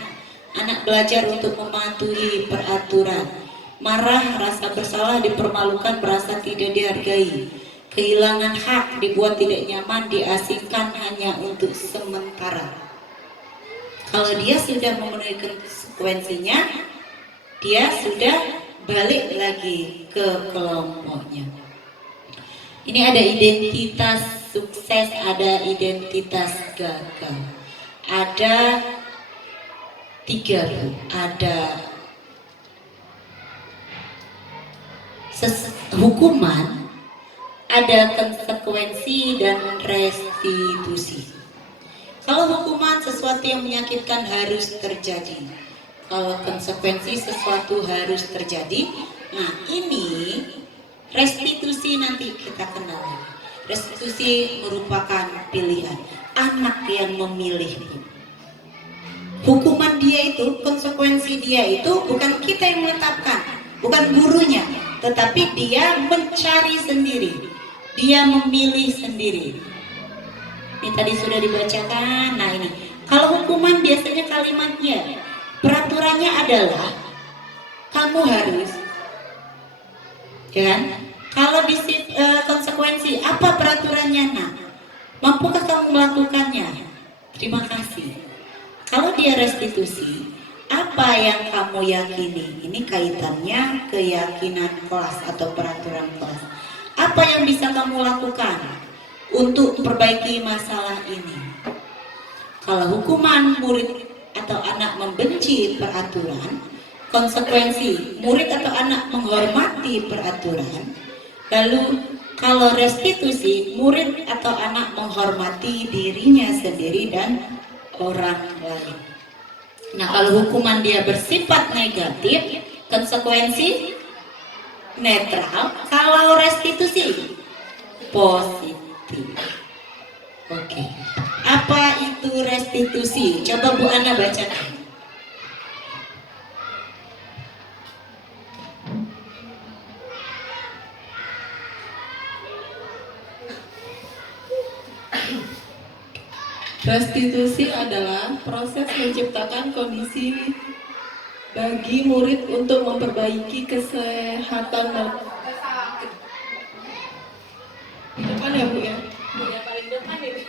Anak belajar untuk mematuhi peraturan. Marah, rasa bersalah, dipermalukan, merasa tidak dihargai. Kehilangan hak, dibuat tidak nyaman, diasingkan hanya untuk sementara. Kalau dia sudah memenuhi konsekuensinya, dia sudah balik lagi ke kelompoknya. Ini ada identitas sukses, ada identitas gagal. Ada 3, Bu. Ada hukuman, ada konsekuensi, dan restitusi. Kalau hukuman sesuatu yang menyakitkan harus terjadi. Kalau konsekuensi sesuatu harus terjadi. Nah, ini restitusi nanti kita kenal. Restitusi merupakan pilihan. Anak yang memilih. Hukuman dia itu, konsekuensi dia itu bukan kita yang menetapkan, bukan gurunya, tetapi dia mencari sendiri. Dia memilih sendiri. Ini tadi sudah dibacakan. Nah ini, kalau hukuman biasanya kalimatnya, peraturannya adalah kamu harus, ya kan? Kalau di konsekuensi, apa peraturannya? Nah, mampukah kamu melakukannya? Terima kasih. Kalau dia restitusi, apa yang kamu yakini? Ini kaitannya keyakinan kelas atau peraturan kelas. Apa yang bisa kamu lakukan untuk memperbaiki masalah ini? Kalau hukuman murid atau anak membenci peraturan, konsekuensi murid atau anak menghormati peraturan. Lalu kalau restitusi, murid atau anak menghormati dirinya sendiri dan orang lain. Nah, kalau hukuman dia bersifat negatif, konsekuensi netral. Kalau restitusi positif. Oke. Apa itu restitusi? Coba Bu Ana bacakan. Restitusi adalah proses menciptakan kondisi bagi murid untuk memperbaiki kesehatan di depan ya Bu ya. Yang paling depan ini.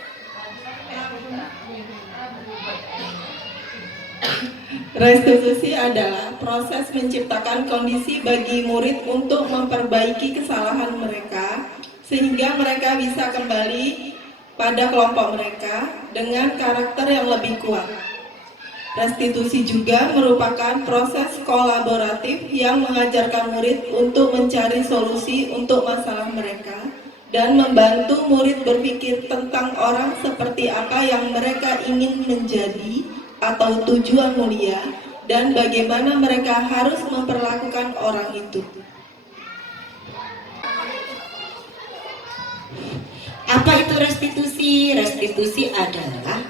Restitusi adalah proses menciptakan kondisi bagi murid untuk memperbaiki kesalahan mereka sehingga mereka bisa kembali pada kelompok mereka dengan karakter yang lebih kuat. Restitusi juga merupakan proses kolaboratif yang mengajarkan murid untuk mencari solusi untuk masalah mereka dan membantu murid berpikir tentang orang seperti apa yang mereka ingin menjadi atau tujuan mulia dan bagaimana mereka harus memperlakukan orang itu. Apa itu restitusi? Restitusi adalah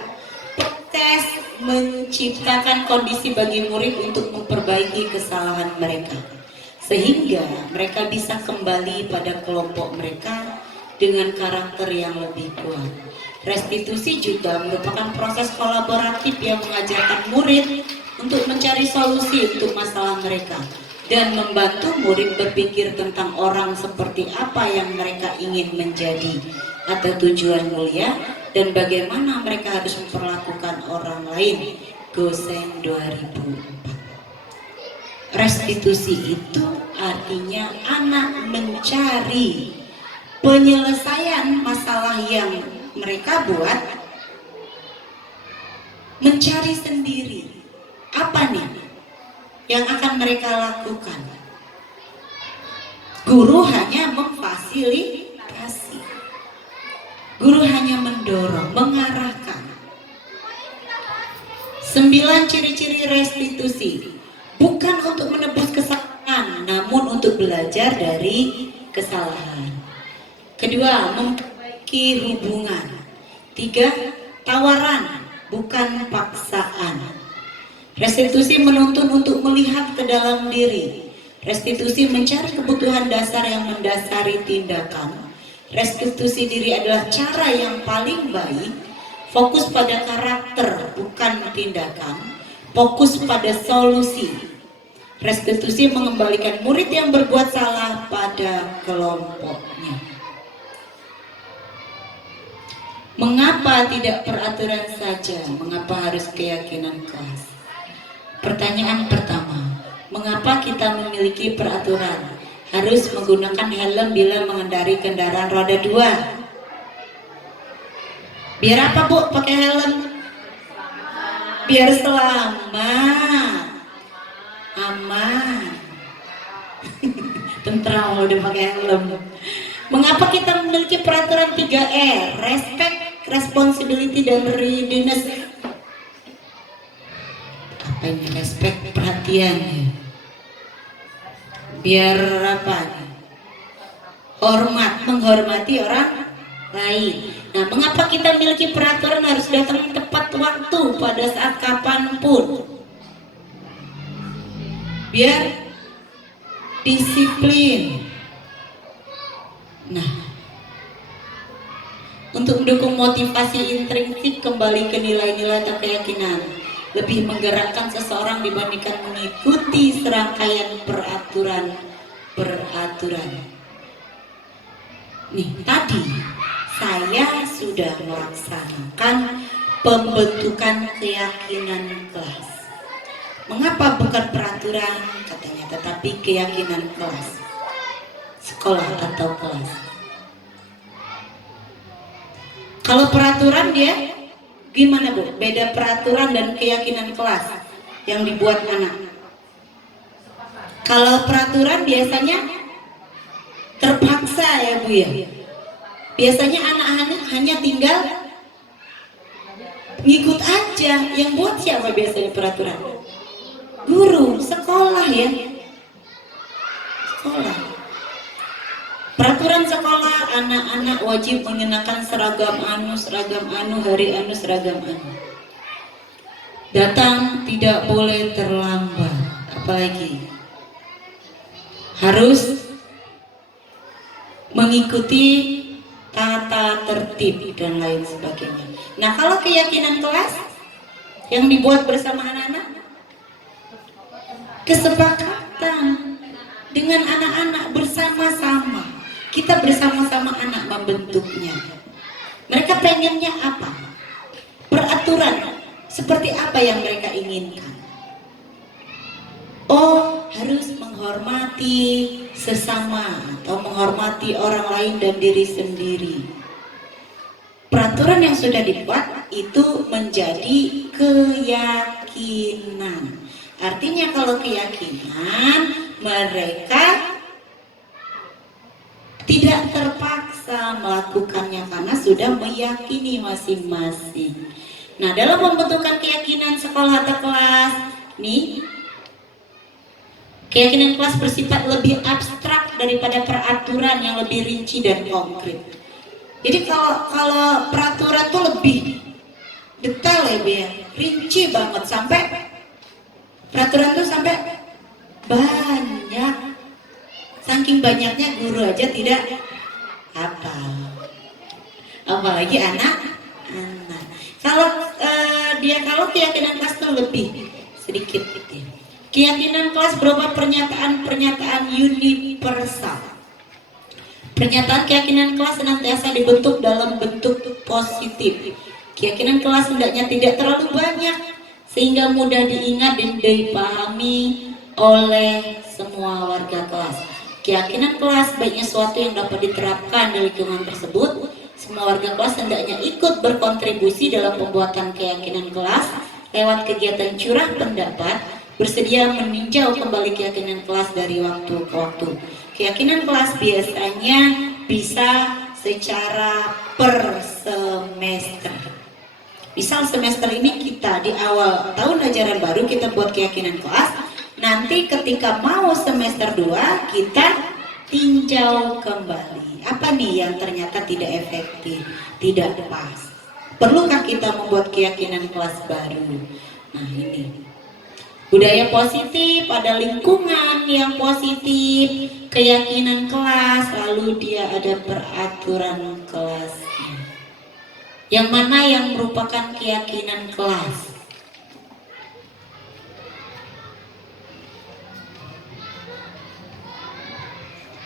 proses menciptakan kondisi bagi murid untuk memperbaiki kesalahan mereka, sehingga mereka bisa kembali pada kelompok mereka dengan karakter yang lebih kuat. Restitusi juga merupakan proses kolaboratif yang mengajarkan murid untuk mencari solusi untuk masalah mereka dan membantu murid berpikir tentang orang seperti apa yang mereka ingin menjadi atau tujuan mulia dan bagaimana mereka harus memperlakukan orang lain. Gosen 2004. Restitusi itu artinya anak mencari penyelesaian masalah yang mereka buat, mencari sendiri apa nih yang akan mereka lakukan. Guru hanya memfasilitasi, guru hanya mendorong, mengarahkan. 9 ciri-ciri restitusi, bukan untuk menebus kesalahan, namun untuk belajar dari kesalahan. Kedua, memperbaiki hubungan. 3, tawaran, bukan paksaan. Restitusi menuntun untuk melihat ke dalam diri. Restitusi mencari kebutuhan dasar yang mendasari tindakan. Restitusi diri adalah cara yang paling baik. Fokus pada karakter, bukan tindakan. Fokus pada solusi. Restitusi mengembalikan murid yang berbuat salah pada kelompoknya. Mengapa tidak peraturan saja? Mengapa harus keyakinan kelas? Pertanyaan pertama, mengapa kita memiliki peraturan harus menggunakan helm bila mengendarai kendaraan roda 2? Biar apa Bu pakai helm? Biar selamat, aman, tentram udah pakai helm. Mengapa kita memiliki peraturan 3R? Respect, responsibility, dan readiness. Apa ini respect? Perhatian ya. Biar apa? Hormat, menghormati orang lain. Nah, mengapa kita memiliki peraturan harus datang tepat waktu pada saat kapanpun? Biar disiplin. Nah, untuk mendukung motivasi intrinsik kembali ke nilai-nilai atau keyakinan, lebih menggerakkan seseorang dibandingkan mengikuti serangkaian peraturan. Nih, tadi saya sudah melaksanakan pembentukan keyakinan kelas. Mengapa bukan peraturan katanya, tetapi keyakinan kelas, sekolah atau kelas? Kalau peraturan dia gimana Bu? Beda peraturan dan keyakinan kelas yang dibuat anak. Kalau peraturan biasanya terpaksa ya Bu ya. Biasanya anak-anak hanya tinggal ngikut aja. Yang buat siapa biasanya peraturan? Guru, sekolah ya. Sekolah. Peraturan sekolah, anak-anak wajib mengenakan seragam anu, hari anu, seragam anu. Datang tidak boleh terlambat. Apalagi harus mengikuti tata tertib dan lain sebagainya. Nah, kalau keyakinan kelas yang dibuat bersama anak-anak, kesepakatan dengan anak-anak bersama-sama. Kita bersama-sama anak membentuknya. Mereka pengennya apa? Peraturan seperti apa yang mereka inginkan? Oh, harus menghormati sesama atau menghormati orang lain dan diri sendiri. Peraturan yang sudah dibuat itu menjadi keyakinan. Artinya kalau keyakinan, mereka tidak terpaksa melakukannya karena sudah meyakini masing-masing. Nah, dalam pembentukan keyakinan sekolah atau kelas, nih, keyakinan kelas bersifat lebih abstrak daripada peraturan yang lebih rinci dan konkret. Jadi kalau peraturan tuh lebih detail ya Be, rinci banget sampai peraturan tuh sampai banyak. Saking banyaknya guru aja tidak hafal. Apalagi anak-anak. Kalau kalau keyakinan kelas tuh lebih sedikit gitu ya. Keyakinan kelas berupa pernyataan universal. Pernyataan keyakinan kelas senantiasa dibentuk dalam bentuk positif. Keyakinan kelas hendaknya tidak terlalu banyak sehingga mudah diingat dan dipahami oleh semua warga kelas. Keyakinan kelas baiknya suatu yang dapat diterapkan di lingkungan tersebut. Semua warga kelas hendaknya ikut berkontribusi dalam pembuatan keyakinan kelas lewat kegiatan curah pendapat, bersedia meninjau kembali keyakinan kelas dari waktu ke waktu. Keyakinan kelas biasanya bisa secara per semester. Misal semester ini kita di awal tahun ajaran baru kita buat keyakinan kelas, nanti ketika mau semester 2 kita tinjau kembali. Apa nih yang ternyata tidak efektif, tidak pas? Perlukah kita membuat keyakinan kelas baru? Nah ini budaya positif, ada lingkungan yang positif, keyakinan kelas, lalu dia ada peraturan kelasnya. Yang mana yang merupakan keyakinan kelas?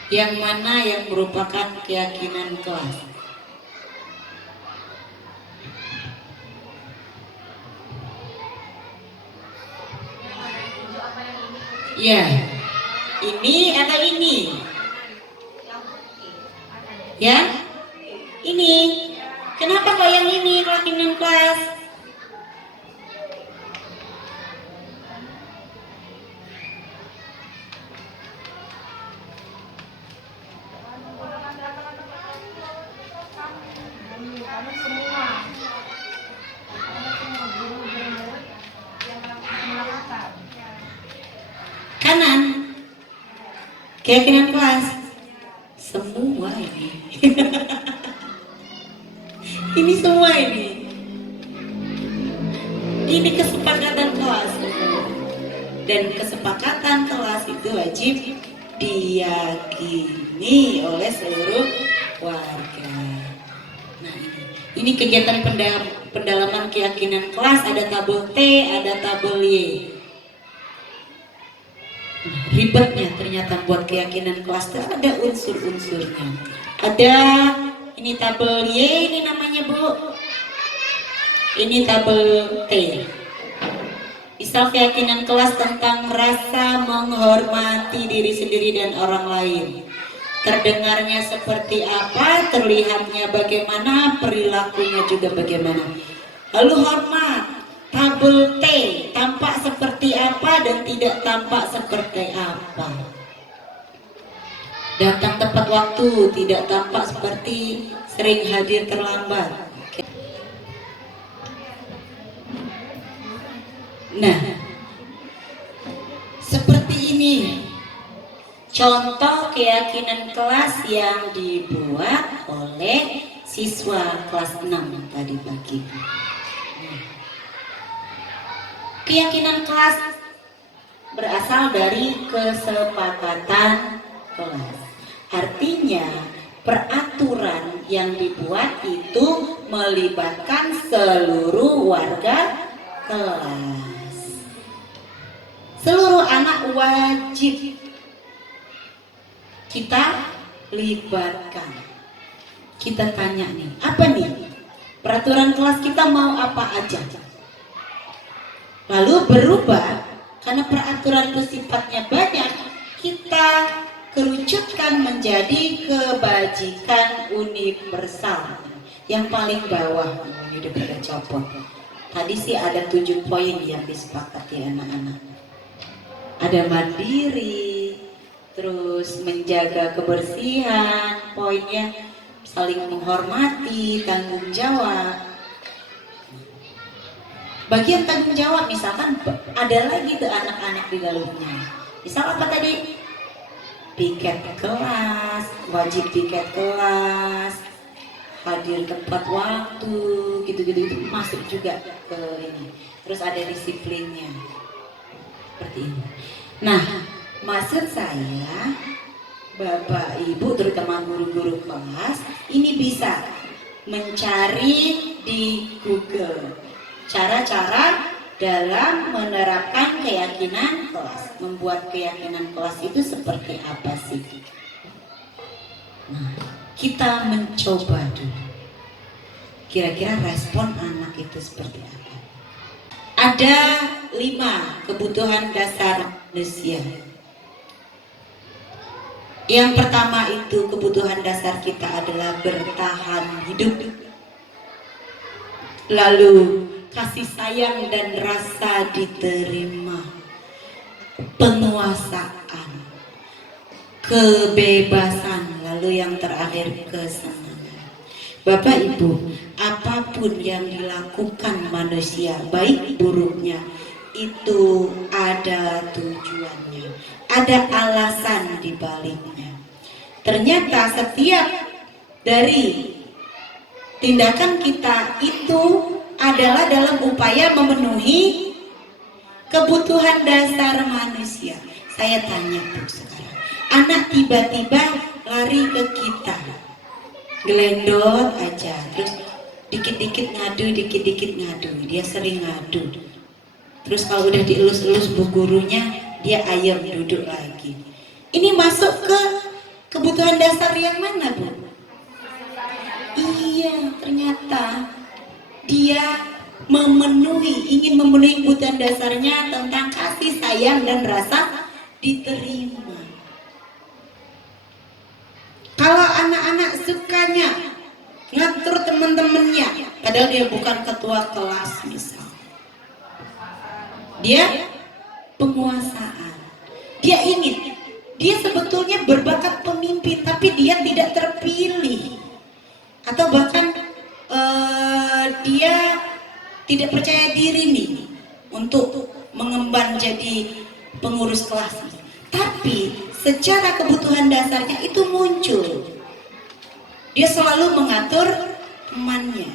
Yang mana yang merupakan keyakinan kelas? Ya, ini atau ini? Ya, ini. Kenapa kok yang ini keyakinan kelas? Kami semua guru-guru yang melakukan. Kanan. Keyakinan kelas. Semua ini. Ini semua ini. Ini kesepakatan kelas. Dan kesepakatan kelas itu wajib diyakini oleh seluruh warga. Nah ini kegiatan pendalaman keyakinan kelas, ada tabel T, ada tabel Y. Ribetnya ternyata buat keyakinan kelas itu ada unsur-unsurnya. Ada ini tabel Y, ini namanya Bu. Ini tabel T. Misal keyakinan kelas tentang rasa menghormati diri sendiri dan orang lain. Terdengarnya seperti apa, terlihatnya bagaimana, perilakunya juga bagaimana. Lalu hormat, tabel T, tampak seperti apa dan tidak tampak seperti apa. Datang tepat waktu, tidak tampak seperti sering hadir terlambat. Nah, seperti ini contoh keyakinan kelas yang dibuat oleh siswa kelas 6 tadi pagi. Keyakinan kelas berasal dari kesepakatan kelas. Artinya peraturan yang dibuat itu melibatkan seluruh warga kelas. Seluruh anak wajib kita libatkan. Kita tanya nih, apa nih peraturan kelas kita mau apa aja? Lalu berubah karena peraturan itu sifatnya banyak, kita kerucutkan menjadi kebajikan universal. Yang paling bawah ini udah copot. Tadi sih ada 7 poin yang disepakati anak-anak. Ada mandiri, terus menjaga kebersihan, poinnya saling menghormati, tanggung jawab. Bagian tanggung jawab misalkan ada lagi tuh anak-anak di dalamnya. Misal apa tadi? Piket kelas, wajib piket kelas, hadir hadir tepat waktu, gitu-gitu itu masuk juga ke ini. Terus ada disiplinnya, seperti ini. Nah, maksud saya, Bapak Ibu terutama guru-guru kelas ini bisa mencari di Google cara-cara dalam menerapkan keyakinan kelas, membuat keyakinan kelas itu seperti apa sih? Nah, kita mencoba dulu. Kira-kira respon anak itu seperti apa? Ada 5 kebutuhan dasar manusia. Yang pertama itu kebutuhan dasar kita adalah bertahan hidup. Lalu kasih sayang dan rasa diterima. Penguasaan. Kebebasan. Lalu yang terakhir kesenangan. Bapak Ibu, apapun yang dilakukan manusia, baik buruknya, itu ada tujuannya, ada alasan di baliknya. Ternyata setiap dari tindakan kita itu adalah dalam upaya memenuhi kebutuhan dasar manusia. Saya tanya tuh sekarang, anak tiba-tiba lari ke kita, gelendot aja, terus dikit-dikit ngadu, dia sering ngadu. Terus kalau udah dielus-elus bu gurunya, dia ayam duduk lagi. Ini masuk ke kebutuhan dasar yang mana, Bu? Iya, ternyata dia ingin memenuhi kebutuhan dasarnya tentang kasih sayang dan rasa diterima. Kalau anak-anak sukanya ngatur teman-temannya, padahal dia bukan ketua kelas misal. Dia penguasaan. Dia sebetulnya berbakat pemimpin, tapi dia tidak terpilih. Atau bahkan dia tidak percaya diri nih untuk mengemban jadi pengurus kelas. Tapi secara kebutuhan dasarnya itu muncul. Dia selalu mengatur temannya.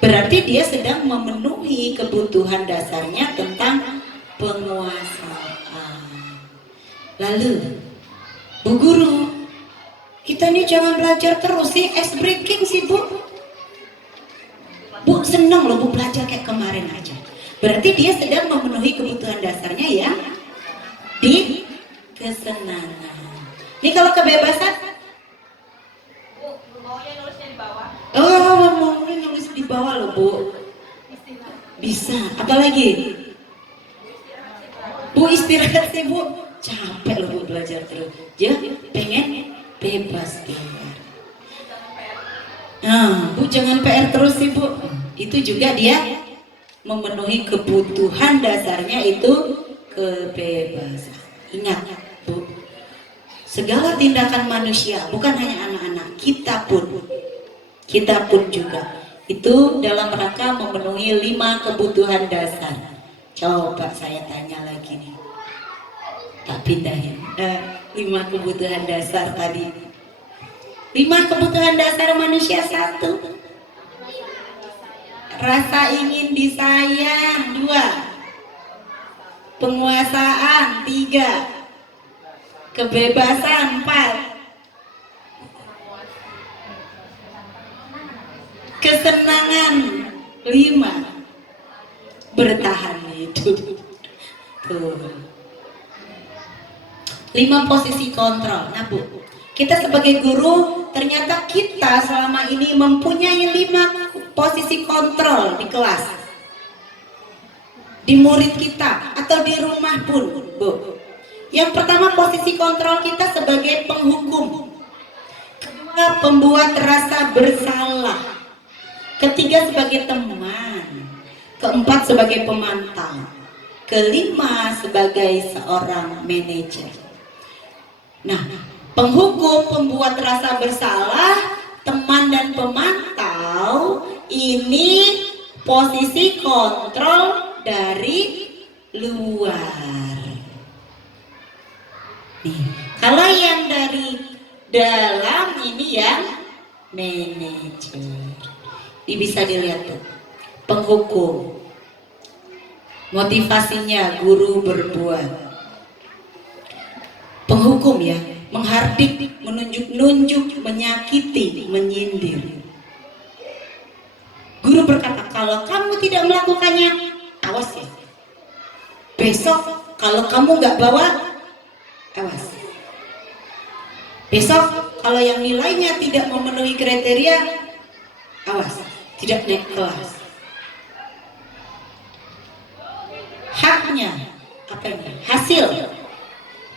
Berarti dia sedang memenuhi kebutuhan dasarnya tentang penguasaan. Lalu, Bu Guru, kita ini jangan belajar terus sih, ice breaking sih Bu. Bu seneng loh Bu belajar kayak kemarin aja. Berarti dia sedang memenuhi kebutuhan dasarnya ya di kesenangan. Ini kalau kebebasan, Maunya nulisnya di bawah. oh mau nulis di bawah loh Bu. Bisa. Apalagi? Bu istirahat sih Bu. Capek loh Bu belajar terus. Dia pengen bebas keluar. Nah, Bu jangan PR terus sih Bu. Itu juga dia memenuhi kebutuhan dasarnya itu kebebasan. Ingat Bu, segala tindakan manusia, bukan hanya anak-anak, kita pun juga itu dalam rangka memenuhi 5 kebutuhan dasar. Coba saya tanya lagi nih, tak pindahin 5 kebutuhan dasar tadi. 5 kebutuhan dasar manusia. 1, rasa ingin disayang. 2, penguasaan. 3, kebebasan. 4, kesenangan. 5, bertahan hidup. Tuh. 5 posisi kontrol. Nah Bu, kita sebagai guru ternyata kita selama ini mempunyai 5 posisi kontrol di kelas, di murid kita atau di rumah pun Bu. Yang pertama posisi kontrol kita sebagai penghukum. Kedua, pembuat rasa bersalah. Ketiga, sebagai teman. Keempat, sebagai pemantau. Kelima, sebagai seorang manajer. Nah, penghukum, pembuat rasa bersalah, teman dan pemantau ini posisi kontrol dari luar. Nih, kalau yang dari dalam ini yang manajer. Ini bisa dilihat tuh. Penghukum. Motivasinya guru berbuat. Penghukum ya, menghardik, menunjuk-nunjuk, menyakiti, menyindir. Guru berkata, kalau kamu tidak melakukannya, awas ya. Besok kalau kamu nggak bawa, awas. Besok kalau yang nilainya tidak memenuhi kriteria, awas, tidak naik kelas. Haknya, apa ini? Hasil.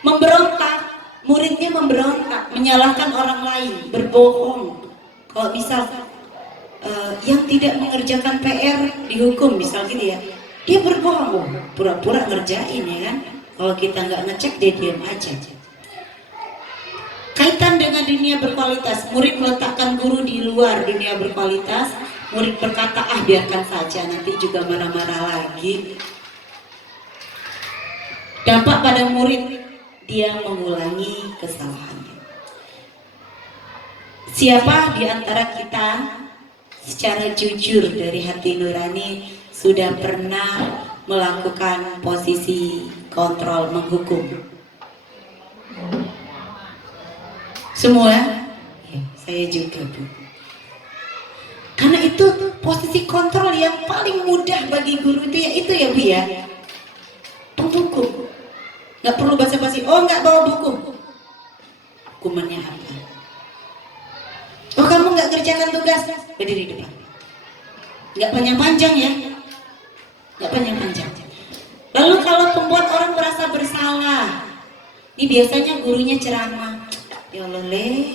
Memberontak, muridnya memberontak, menyalahkan orang lain, berbohong. Kalau misal yang tidak mengerjakan PR dihukum, misal gitu ya, dia berbohong, pura-pura ngerjain ya kan. Kalau kita nggak ngecek, dia diam aja. Kaitan dengan dunia berkualitas, murid meletakkan guru di luar dunia berkualitas. Murid berkata, biarkan saja, nanti juga marah-marah lagi. Dampak pada murid, dia mengulangi kesalahannya. Siapa di antara kita secara jujur dari hati nurani sudah pernah melakukan posisi kontrol menghukum? Semua? Ya, saya juga, Bu. Karena itu posisi kontrol yang paling mudah bagi guru itu ya Bu ya. Penghukum. Nggak perlu basa-basi, nggak bawa buku. Hukumannya apa? Kamu nggak kerjakan tugas, berdiri di depan. Nggak panjang-panjang ya. Nggak panjang-panjang. Lalu kalau pembuat orang merasa bersalah, ini biasanya gurunya ceramah. Ya Allah,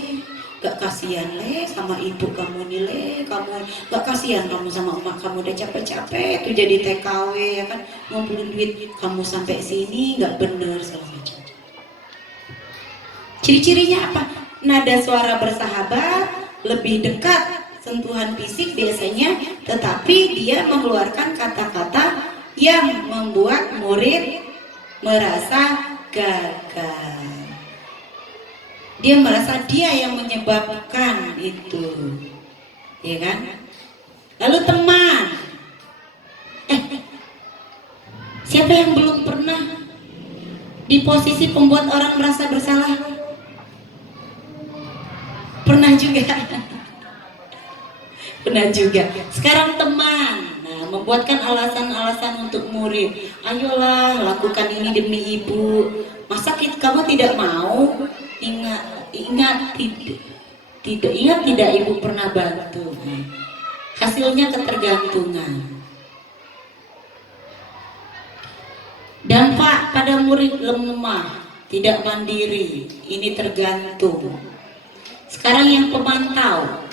gak kasihan sama ibu kamu nih kamu gak kasihan kamu sama emak kamu udah capek-capek tuh jadi TKW ya kan, ngumpulin duit kamu sampai sini gak bener segala macam. Ciri-cirinya apa? Nada suara bersahabat, lebih dekat, sentuhan fisik biasanya, tetapi dia mengeluarkan kata-kata yang membuat murid merasa gagal. Dia merasa dia yang menyebabkan itu, ya kan? Lalu teman, siapa yang belum pernah di posisi pembuat orang merasa bersalah? Pernah juga, pernah juga. Sekarang teman, membuatkan alasan-alasan untuk murid. Ayolah, lakukan ini demi ibu. Masa kamu tidak mau? Ingat tidak ibu pernah bantu. Hasilnya ketergantungan. Dampak pada murid lemah, tidak mandiri, ini tergantung. Sekarang yang pemantau,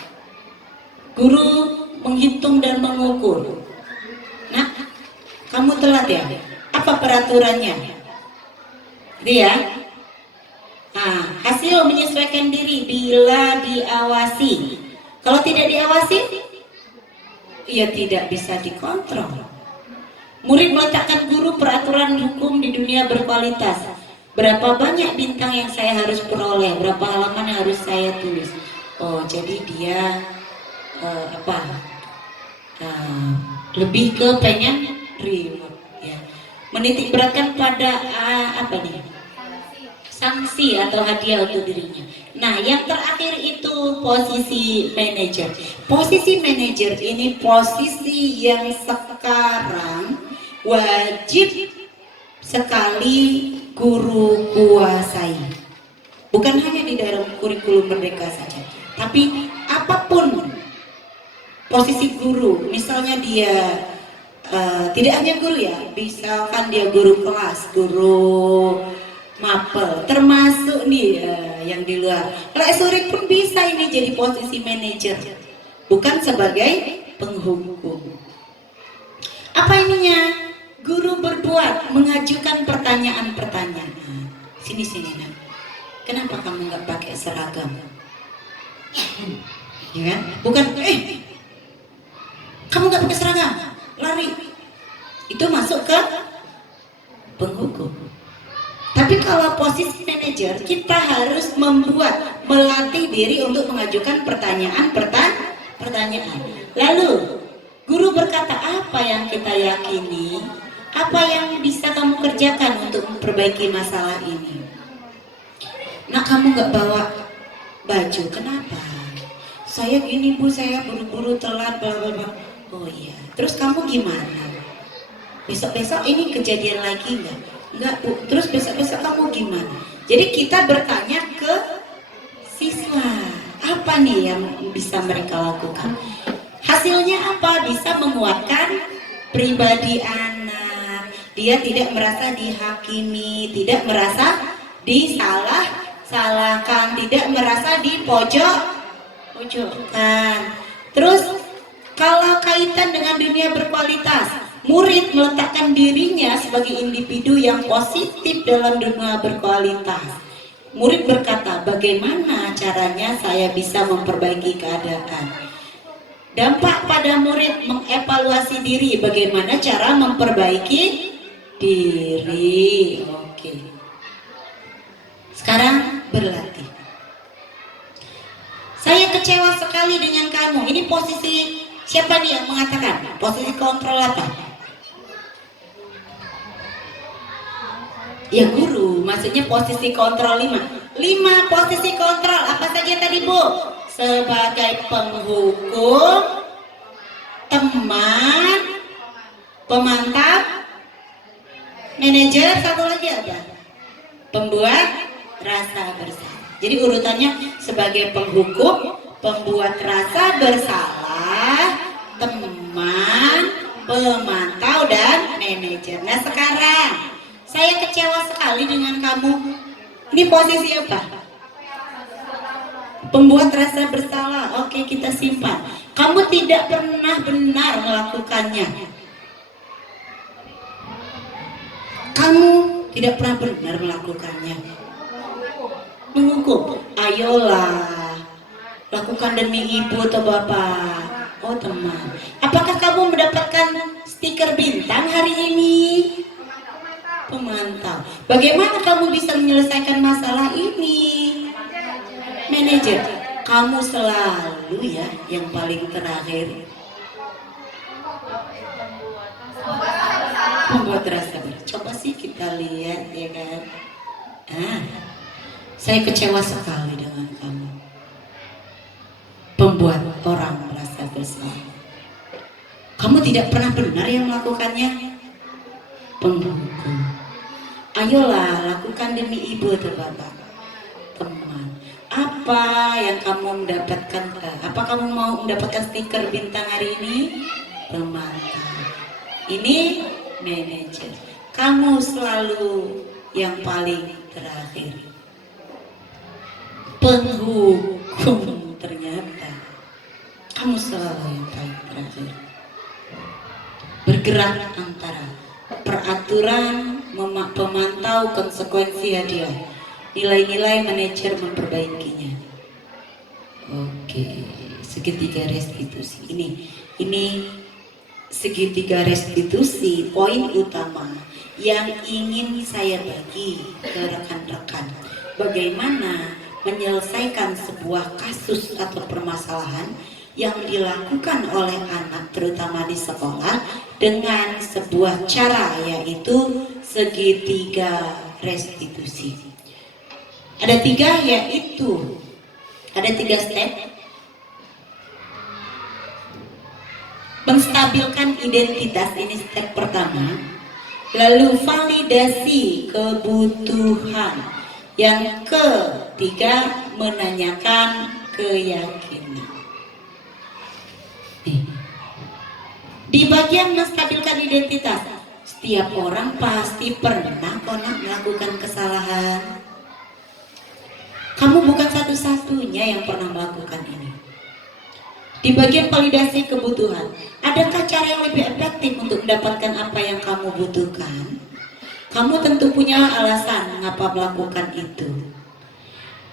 guru menghitung dan mengukur. Nah, kamu telat ya? Apa peraturannya? Dia hasil menyesuaikan diri bila diawasi. Kalau tidak diawasi, ia tidak bisa dikontrol. Murid meletakkan guru peraturan hukum di dunia berkualitas. Berapa banyak bintang yang saya harus peroleh, berapa halaman yang harus saya tulis. Jadi dia lebih ke pengen reward ya. Menitik beratkan pada sanksi atau hadiah untuk dirinya. Nah, yang terakhir itu posisi manajer. Posisi manajer ini posisi yang sekarang wajib sekali guru kuasai. Bukan hanya di dalam kurikulum Merdeka saja, tapi apapun posisi guru, misalnya dia tidak hanya guru ya, misalkan dia guru kelas, guru mapel, termasuk nih yang di luar. Leksurit pun bisa ini jadi posisi manajer, bukan sebagai penghukum. Apa ininya? Guru berbuat, mengajukan pertanyaan-pertanyaan. Sini nak. Kenapa kamu nggak pakai seragam? Ya kan? Bukan, kamu nggak pakai seragam, lari. Itu masuk ke penghukum. Tapi kalau posisi manajer, kita harus membuat, melatih diri untuk mengajukan pertanyaan. Lalu guru berkata, apa yang kita yakini, apa yang bisa kamu kerjakan untuk memperbaiki masalah ini? Nak, kamu nggak bawa baju, kenapa? Saya gini Bu, saya buru-buru telat, bla bla bla. Oh iya, terus kamu gimana? Besok-besok ini kejadian lagi nggak? Nggak Bu, terus besok-besok kamu gimana? Jadi kita bertanya ke siswa, apa nih yang bisa mereka lakukan? Hasilnya apa? Bisa menguatkan pribadi anak. Dia tidak merasa dihakimi, tidak merasa disalahkan, tidak merasa dipojokkan. Terus kalau kaitan dengan dunia berkualitas, murid meletakkan dirinya sebagai individu yang positif dalam dunia berkualitas. Murid berkata, bagaimana caranya saya bisa memperbaiki keadaan? Dampak pada murid mengevaluasi diri, bagaimana cara memperbaiki diri. Oke. Sekarang berlatih. Saya kecewa sekali dengan kamu. Ini posisi siapa nih yang mengatakan? Posisi kontrol apa? Ya guru, maksudnya posisi kontrol 5 posisi kontrol, apa saja tadi Bu? Sebagai penghukum, teman, pemantau, manajer, satu lagi apa? Pembuat rasa bersalah. Jadi urutannya sebagai penghukum, pembuat rasa bersalah, teman, pemantau, dan manajer. Nah sekarang saya kecewa sekali dengan kamu. Ini posisi apa? Pembuat rasa bersalah. Oke, kita simpan. Kamu tidak pernah benar melakukannya. Kamu tidak pernah benar melakukannya. Menghukum. Ayolah, lakukan demi ibu atau bapak. Oh teman. Apakah kamu mendapatkan stiker bintang hari ini? Pemantau. Bagaimana kamu bisa menyelesaikan masalah ini? Manajer. Kamu selalu ya yang paling terakhir. Membuat rasa. Coba sih kita lihat ya kan. Saya kecewa sekali dengan kamu. Pembuat orang merasa bersalah. Kamu tidak pernah benar yang melakukannya. Penghukum. Ayolah, lakukan demi ibu atau bapak. Teman. Apa yang kamu mendapatkan? Apa kamu mau mendapatkan stiker bintang hari ini? Pemantau. Ini manajer. Kamu selalu yang paling terakhir. Penghukum ternyata. Kamu selalu yang paling terakhir. Bergerak antara peraturan, pemantau, konsekuensi hadiah. Nilai-nilai manajer memperbaikinya. Oke, segitiga restitusi. Ini segitiga restitusi, poin utama yang ingin saya bagi ke rekan-rekan. Bagaimana menyelesaikan sebuah kasus atau permasalahan yang dilakukan oleh anak terutama di sekolah dengan sebuah cara, yaitu segitiga restitusi. Ada 3 yaitu ada 3 step. Menstabilkan identitas, ini step pertama. Lalu validasi kebutuhan. Yang ketiga, menanyakan keyakinan. Di bagian menstabilkan identitas, setiap orang pasti pernah melakukan kesalahan. Kamu bukan satu-satunya yang pernah melakukan ini. Di bagian validasi kebutuhan, adakah cara yang lebih efektif untuk mendapatkan apa yang kamu butuhkan? Kamu tentu punya alasan mengapa melakukan itu.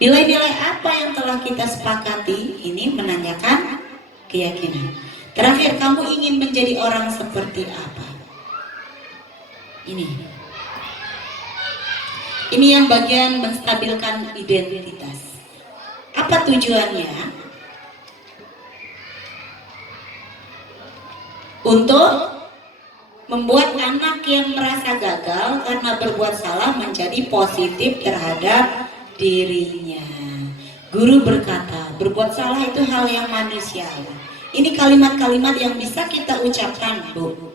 Nilai-nilai apa yang telah kita sepakati? Ini menanyakan keyakinan. Terakhir, kamu ingin menjadi orang seperti apa? Ini yang bagian menstabilkan identitas. Apa tujuannya? Untuk membuat anak yang merasa gagal karena berbuat salah menjadi positif terhadap dirinya. Guru berkata, berbuat salah itu hal yang manusiawi. Ini kalimat-kalimat yang bisa kita ucapkan, Bu,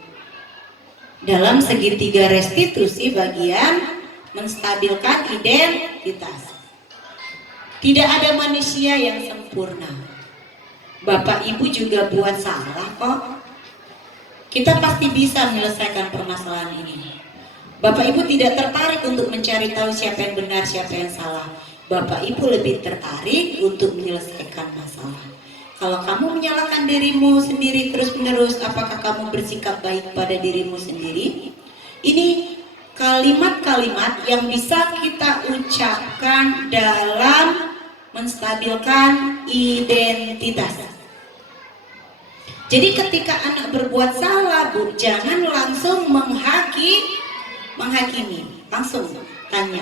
dalam segitiga restitusi bagian menstabilkan identitas. Tidak ada manusia yang sempurna. Bapak Ibu juga buat salah kok. Kita pasti bisa menyelesaikan permasalahan ini. Bapak Ibu tidak tertarik untuk mencari tahu siapa yang benar, siapa yang salah. Bapak Ibu lebih tertarik untuk menyelesaikan masalah. Kalau kamu menyalahkan dirimu sendiri terus-menerus, apakah kamu bersikap baik pada dirimu sendiri? Ini kalimat-kalimat yang bisa kita ucapkan dalam menstabilkan identitas. Jadi ketika anak berbuat salah, Bu, jangan langsung menghakimi. Langsung tanya.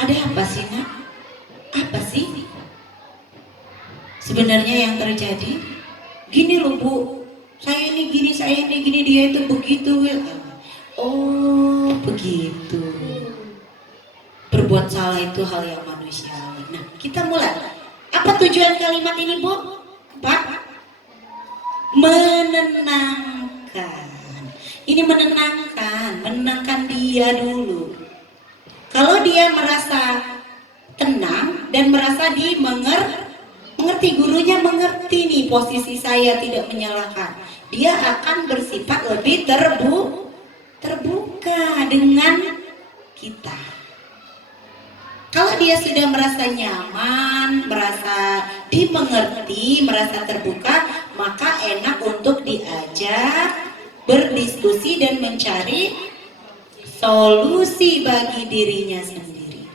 Ada apa sih, Nak? Apa sih sebenarnya yang terjadi? Gini loh, Bu. Saya ini gini, dia itu begitu. Oh, begitu. Berbuat salah itu hal yang manusiawi. Nah, kita mulai. Apa tujuan kalimat ini, Bu? Pak, menenangkan. Ini menenangkan dia dulu. Kalau dia merasa tenang dan merasa mengerti, gurunya mengerti nih posisi saya tidak menyalahkan, dia akan bersifat lebih terbuka dengan kita. Kalau dia sudah merasa nyaman, merasa dimengerti, merasa terbuka, maka enak untuk diajak berdiskusi dan mencari solusi bagi dirinya sendiri.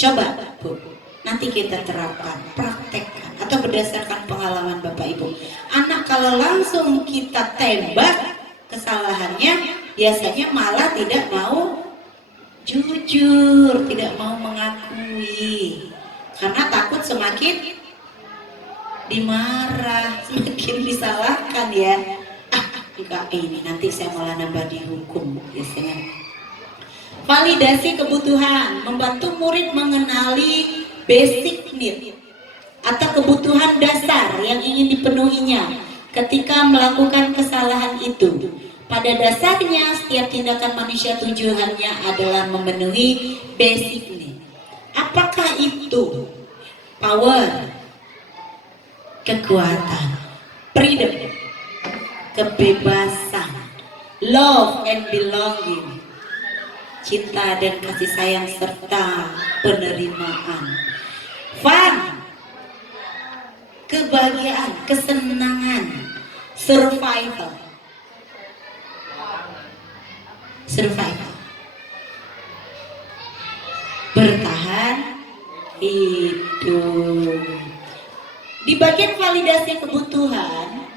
Coba, Bu, nanti kita terapkan, praktekkan, atau berdasarkan pengalaman Bapak Ibu. Anak kalau langsung kita tembak kesalahannya, biasanya malah tidak mau jujur, tidak mau mengakui, karena takut semakin dimarah, semakin disalahkan ya. Enggak, ini nanti saya malah nambah dihukum biasanya. Validasi kebutuhan, membantu murid mengenali basic need atau kebutuhan dasar yang ingin dipenuhinya ketika melakukan kesalahan itu. Pada dasarnya setiap tindakan manusia tujuannya adalah memenuhi basic need. Apakah itu? Power, kekuatan, freedom, kebebasan, love and belonging, cinta dan kasih sayang serta penerimaan, fun, kebahagiaan, kesenangan, survival, bertahan hidup. Di bagian validasi kebutuhan,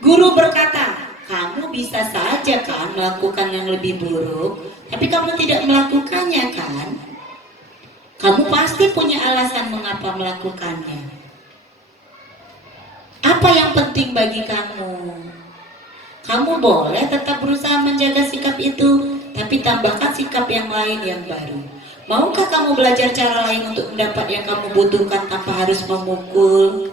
guru berkata, kamu bisa saja kan melakukan yang lebih buruk, tapi kamu tidak melakukannya kan? Kamu pasti punya alasan mengapa melakukannya. Apa yang penting bagi kamu? Kamu boleh tetap berusaha menjaga sikap itu, tapi tambahkan sikap yang lain yang baru. Maukah kamu belajar cara lain untuk mendapat yang kamu butuhkan tanpa harus memukul?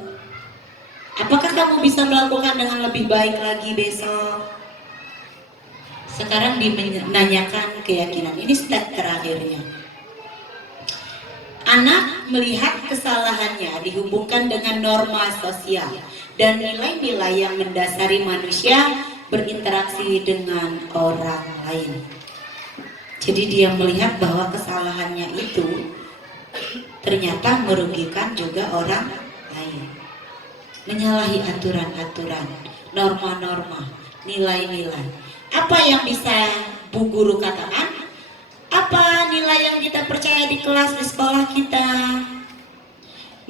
Apakah kamu bisa melakukan dengan lebih baik lagi besok? Sekarang menanyakan keyakinan. Ini step terakhirnya. Anak melihat kesalahannya dihubungkan dengan norma sosial dan nilai-nilai yang mendasari manusia berinteraksi dengan orang lain. Jadi dia melihat bahwa kesalahannya itu ternyata merugikan juga orang lain. Menyalahi aturan-aturan, norma-norma, nilai-nilai. Apa yang bisa Bu Guru katakan? Apa nilai yang kita percaya di kelas, di sekolah kita?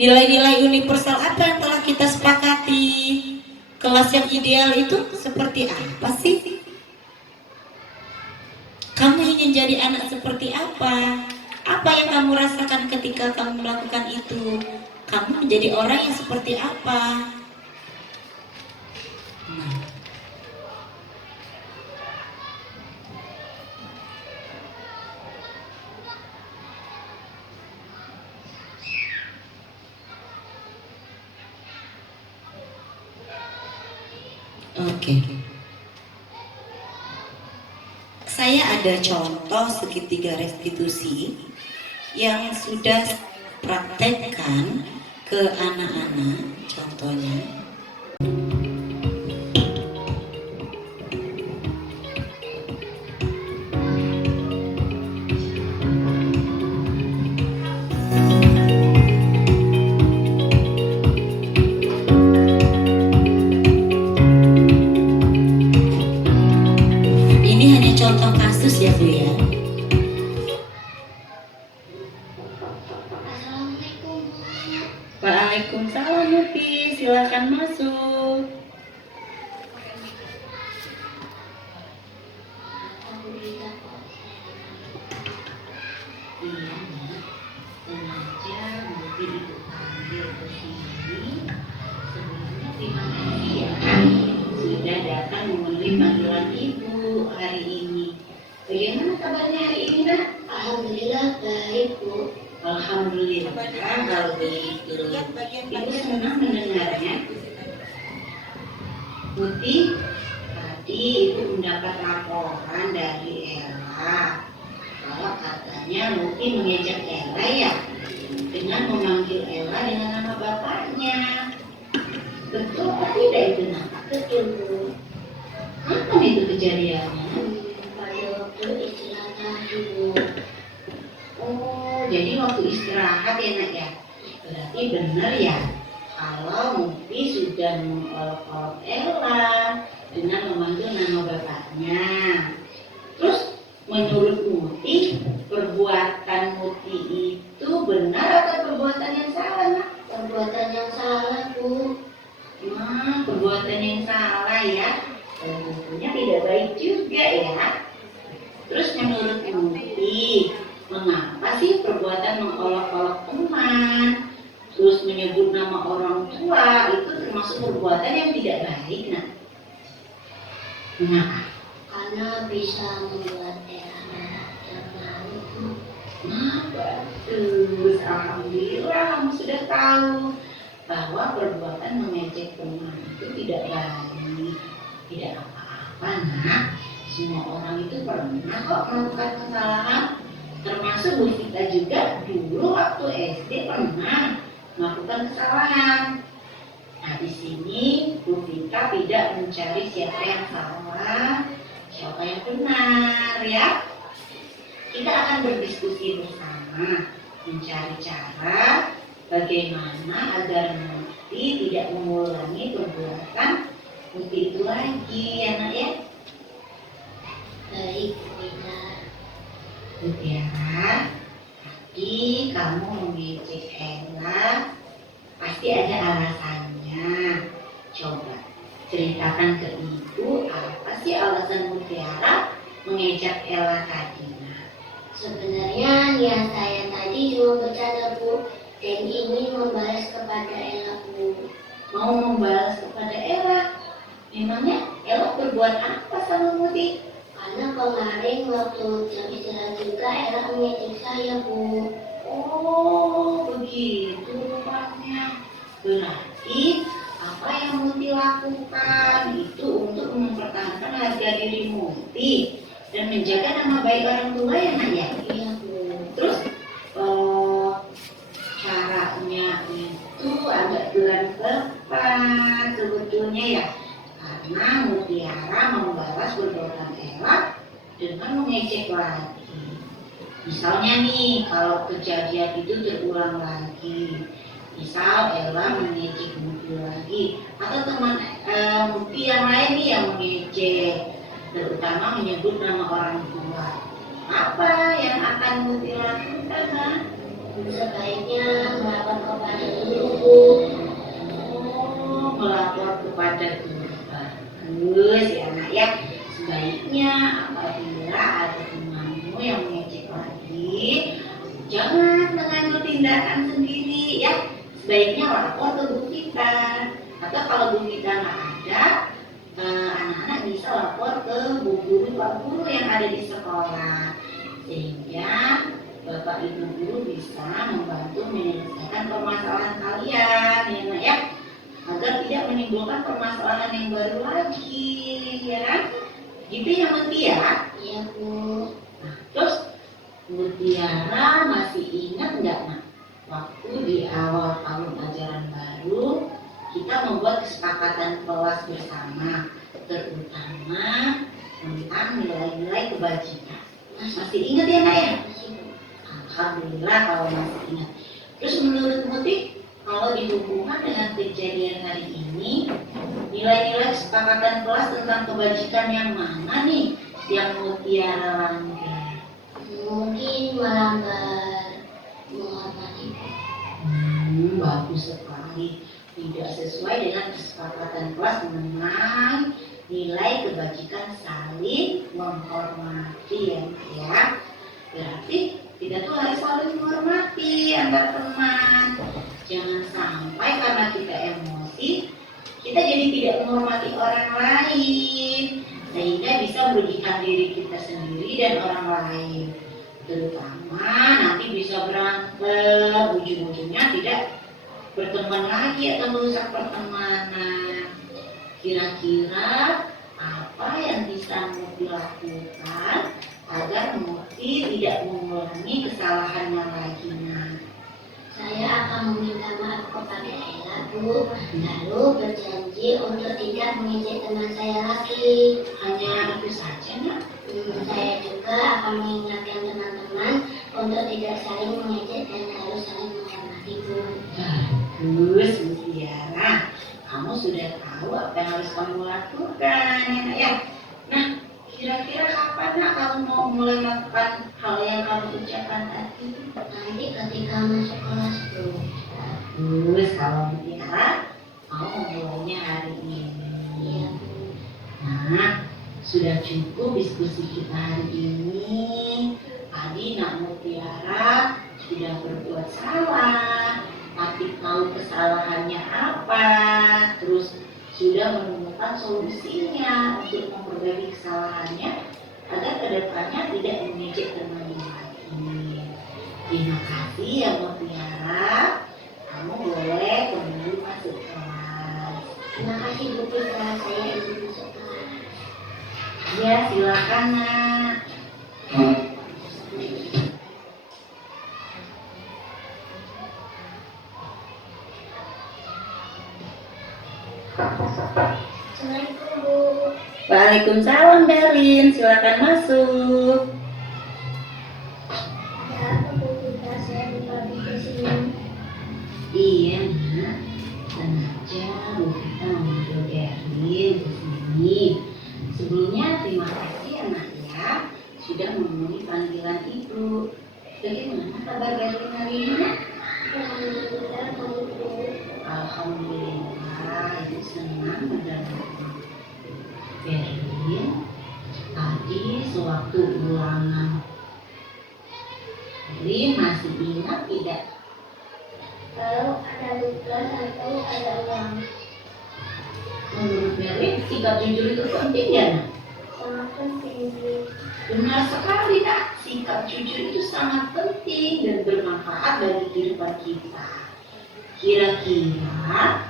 Nilai-nilai universal apa yang telah kita sepakati? Kelas yang ideal itu seperti apa sih? Kamu ingin jadi anak seperti apa? Apa yang kamu rasakan ketika kamu melakukan itu? Kamu menjadi orang yang seperti apa? Nah. Oke. Saya ada contoh segitiga restitusi yang sudah praktekkan ke anak-anak. Contohnya, ini hanya contoh kasus ya Bu ya. Assalamualaikum. Waalaikumsalam Muti, silakan masuk. Alhamdulillah. Iya, Nak. Sengaja Muti Ibu panggil ke sini. Sebelumnya terima kasih ya sudah datang memenuhi panggilan Ibu hari ini. Bagaimana kabarnya hari ini, Nak? Alhamdulillah baik, Bu. Alhamdulillah kalau begitu. Ibu senang mendengarnya. Putih, tadi Ibu mendapat laporan dari Ella kalau katanya Luti mengejek Ella ya dengan memanggil Ella dengan nama bapaknya. Betul atau tidak itu, Nak? Betul, Bu. Kapan itu kejadiannya? Pada waktu istirahat tadi, Bu. Oh, jadi waktu istirahat ya, Nak ya? Berarti benar ya kalau Muti sudah mengolok-olok Ella dengan memanggil nama bapaknya. Terus menurut Muti, perbuatan Muti itu benar atau perbuatan yang salah, Nak? Perbuatan yang salah, Bu. Perbuatan yang salah ya. Tentunya tidak baik juga ya. Terus menurut Muti, mengapa sih perbuatan mengolok-olok teman, terus menyebut nama orang tua itu termasuk perbuatan yang tidak baik, Nak? Mengapa? Karena bisa membuat Ella marah dan malu, Bu. Bagus, alhamdulillah kamu sudah tahu bahwa perbuatan mengejek teman itu tidak baik. Tidak apa-apa, Nak. Semua orang itu pernah kok melakukan kesalahan. Termasuk Bu Vita juga dulu waktu SD pernah melakukan kesalahan. Nah, di sini Bu Vita tidak mencari siapa yang salah, siapa yang benar ya. Kita akan berdiskusi bersama, mencari cara bagaimana agar Muti tidak mengulangi perbuatan Muti itu lagi, ya Nak ya. Baik, Bu Vita. Mutiara, tadi kamu mengejek Ella, pasti ada alasannya. Coba ceritakan ke Ibu, apa sih alasan Mutiara mengejek Ella tadi, Nak? Sebenarnya niat saya tadi cuma bercanda, Bu, dan ingin membalas kepada Ella, Bu. Mau membalas kepada Ella? Memangnya Ella berbuat apa sama Muti? Karena kemarin waktu jam istirahat juga Ella mengejek saya, Bu. Oh, begitu rupanya. Berarti apa yang Muti lakukan itu untuk mempertahankan harga diri Muti dan menjaga nama baik orang tua ya, Nak ya? Iya, Bu. Terus caranya itu agak kurang tepat sebetulnya ya, karena Mutiara membalas perbuatan Ella dengan mengejek lagi. Misalnya nih, kalau kejadian itu terulang lagi, misal Ella mengejek Muti lagi, atau teman Muti yang lain nih yang mengejek, terutama menyebut nama orang tua, apa yang akan Muti lakukan, Nak? Sebaiknya melapor kepada guru, Bu. Oh, melapor kepada guru. Bagus ya, Nak ya. Sebaiknya apabila ada temanmu yang mengejek lagi, baiknya lapor ke guru kita. Atau kalau guru kita nggak ada, anak-anak bisa lapor ke bu guru, pak guru yang ada di sekolah, sehingga bapak ibu guru bisa membantu menyelesaikan permasalahan kalian, ya nak ya, agar tidak menimbulkan permasalahan yang baru lagi, ya kan? Gitu ya Mutia? Iya Bu. Nah, terus Mutiara masih ingat nggak nak, waktu di awal tahun ajaran baru kita membuat kesepakatan kelas bersama, terutama tentang nilai-nilai kebajikan. Masih ingat ya nak ya? Alhamdulillah kalau masih ingat. Terus menurut Muti, kalau dihubungkan dengan kejadian hari ini, nilai-nilai kesepakatan kelas tentang kebajikan yang mana nih yang Mutiara langgar? Mungkin melanggar menghormati. Bagus sekali. Tidak sesuai dengan kesepakatan kelas mengenai nilai kebajikan saling menghormati, ya. Berarti kita tuh harus saling menghormati antar teman. Jangan sampai karena kita emosi, kita jadi tidak menghormati orang lain, sehingga bisa merugikan diri kita sendiri dan orang lain. Terutama nanti bisa berantem, ujung-ujungnya tidak berteman lagi atau merusak pertemanan. Kira-kira apa yang bisa Muti lakukan agar Muti tidak mengulangi kesalahannya lagi? Saya akan meminta maaf kepada Ella Bu, lalu berjanji untuk tidak mengejek teman saya lagi. Hanya itu saja nak? Saya juga akan mengingatkan teman-teman untuk tidak saling mengejek dan harus saling menghormati Bu. Bagus Mutiara, kamu sudah tahu apa yang harus kamu lakukan, ya nak ya. Nah, kira-kira kapan nak kamu mau mulai melakukan hal yang kamu ucapkan tadi? Nanti ketika masuk kelas Bu. Bagus, kalau Mutiara mau memulainya hari ini. Iya Bu. Nah, sudah cukup diskusi kita hari ini. Tadi nak Mutiara sudah berbuat salah, tapi tahu kesalahannya apa, terus sudah menemukan solusinya untuk memperbaiki kesalahannya agar kedepannya tidak mengejek temannya lagi. Terima kasih ya Mutiara, kamu boleh kembali masuk kelas. Terima kasih Bu Fitra, saya izin masuk kelas. Ya silakan nak. Assalamualaikum Bu. Waalaikumsalam Berlin, silakan masuk. Ada apa Bu Fitra, saya dipanggil ke sini? Iya nak, sengaja Bu kita memanggil Berlin ke sini. Sebelumnya terima kasih ya nak ya, sudah memenuhi panggilan ibu. Bagaimana kabar Berlin hari ini nak? Alhamdulillah Bu. Alhamdulillah, ibu senang mendengarnya. Berlin, tadi sewaktu ulangan, Berlin masih ingat tidak? Kalau ada tugas atau ada uang, Menurut Berlin, sikap jujur itu penting ya nak? sangat penting Bu. Benar sekali nak, sikap jujur itu sangat penting dan bermanfaat bagi kehidupan kita. Kira-kira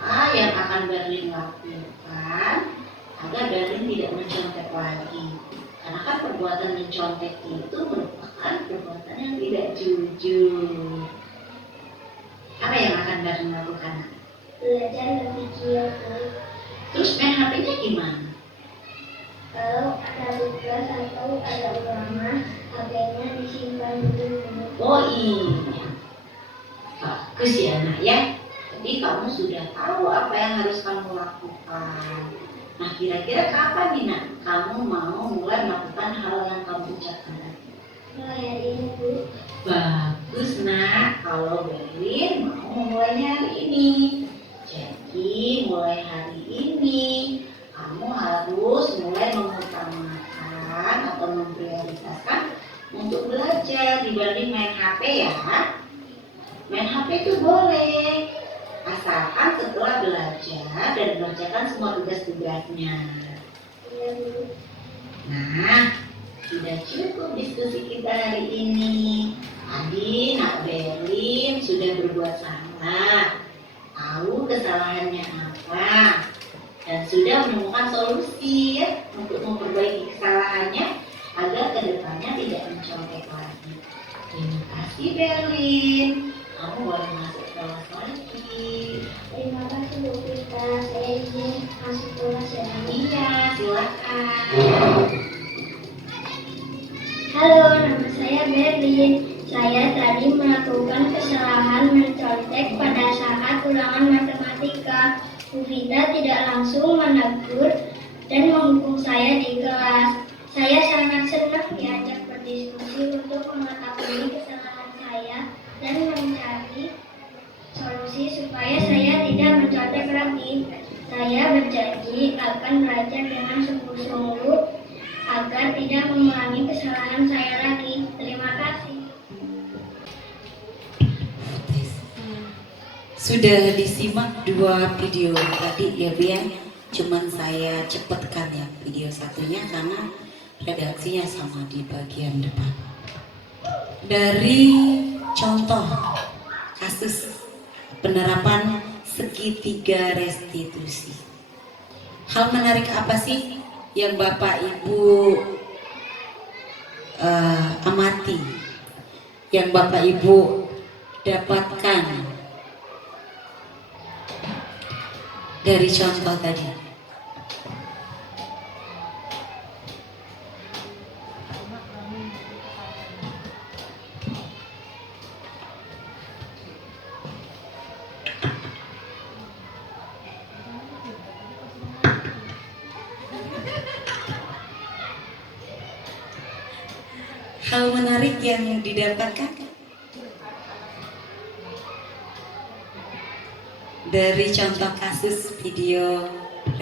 apa yang akan Berlin lakukan agar Berlin tidak mencontek lagi? Karena kan perbuatan mencontek itu merupakan perbuatan yang tidak jujur. Apa yang akan Berlin lakukan? Belajar lebih giat Bu. Terus main HP-nya gimana? Kalau ada tugas atau ada ulangan, HP-nya disimpan dulu. Oh iya, bagus ya nak ya. Jadi kamu sudah tahu apa yang harus kamu lakukan. Nah kira-kira kapan nih nak kamu mau mulai melakukan hal yang kamu ucapkan tadi? Mulai hari ini Bu. Bagus nak, kalau Berlin mau memulainya hari ini. Jadi mulai hari ini kamu harus mulai mengutamakan atau memprioritaskan untuk belajar dibanding main HP ya. Main HP itu boleh, asalkan setelah belajar dan mengerjakan semua tugas-tugasnya. Nah, sudah cukup diskusi kita hari ini. Tadi Nak Berlin sudah berbuat salah, tahu kesalahannya apa, dan sudah menemukan solusi ya untuk memperbaiki kesalahannya agar kedepannya tidak mencontek lagi. Terima kasih Berlin, kamu boleh masuk kelas lagi. Terima kasih Bu Vita, saya izin masuk kelas ya. Iya, silakan. Halo, nama saya Berlin. Saya tadi melakukan kesalahan mencontek pada saat ulangan matematika. Bu Vita tidak langsung menegur dan menghukum saya di kelas. Saya sangat senang diajak berdiskusi untuk mengetahui kesalahan saya dan mencari solusi supaya saya tidak mencontek lagi. Saya berjanji akan belajar dengan sungguh-sungguh agar tidak mengulangi kesalahan saya lagi. Terima kasih. Sudah disimak 2 video tadi ya Bu ya. Cuman saya cepatkan ya video satunya karena redaksinya sama di bagian depan. Dari contoh kasus penerapan segitiga restitusi. Hal menarik apa sih yang Bapak Ibu amati, yang Bapak Ibu dapatkan dari contoh tadi? Hal menarik yang didapatkan dari contoh kasus video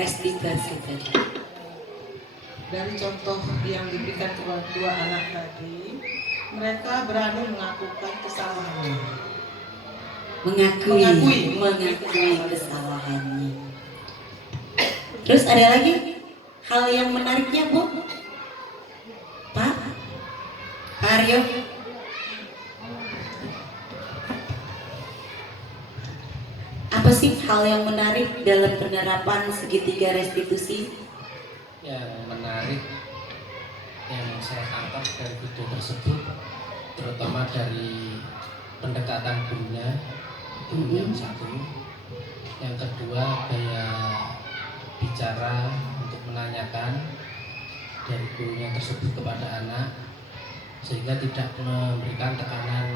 restitusi tadi. Dari contoh yang diberikan kepada 2 anak tadi, mereka berani mengakukan kesalahannya. Mengakui kesalahannya. Terus ada lagi hal yang menariknya Bu? Pak Aryo? Apa sih hal yang menarik dalam penerapan segitiga restitusi? Yang menarik yang saya tangkap dari video tersebut, terutama dari pendekatan gurunya, itu yang satu. Yang kedua, gaya bicara untuk menanyakan dari gurunya tersebut kepada anak, sehingga tidak memberikan tekanan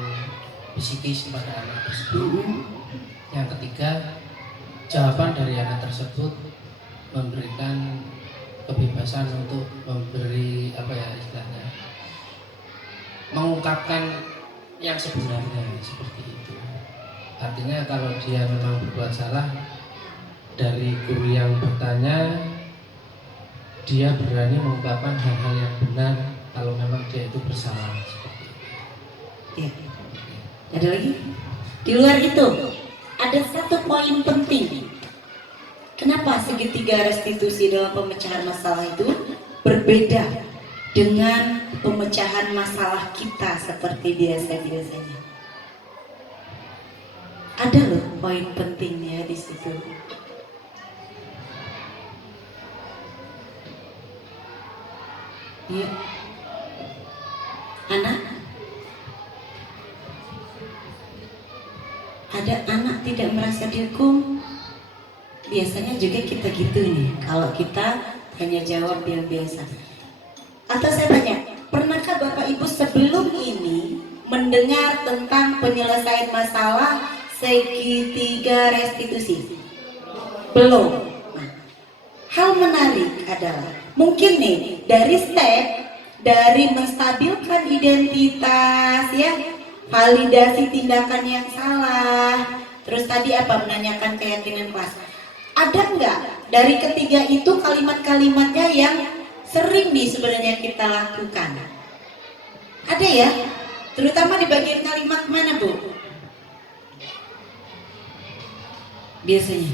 psikis kepada anak tersebut. Yang ketiga, jawaban dari anak tersebut memberikan kebebasan untuk memberi istilahnya, mengungkapkan yang sebenarnya seperti itu. Artinya kalau dia memang berbuat salah, dari guru yang bertanya dia berani mengungkapkan hal-hal yang benar kalau memang dia itu bersalah. Seperti itu. Ya. Ada lagi? Di luar itu ada satu poin penting. Kenapa segitiga restitusi dalam pemecahan masalah itu berbeda dengan pemecahan masalah kita seperti biasa-biasanya? Ada loh poin pentingnya di situ. Ya. Anak? Ada anak tidak merasa dihukum? Biasanya juga kita gitu nih, kalau kita hanya jawab yang biasa. Atau saya tanya, pernahkah Bapak Ibu sebelum ini mendengar tentang penyelesaian masalah segitiga restitusi? Belum. Nah, hal menarik adalah mungkin nih dari step dari menstabilkan identitas ya, validasi tindakan yang salah, terus tadi menanyakan keyakinan kelas. Ada nggak dari ketiga itu kalimat-kalimatnya yang sering nih sebenarnya kita lakukan? Ada ya? Terutama di bagian kalimat mana Bu? Biasanya.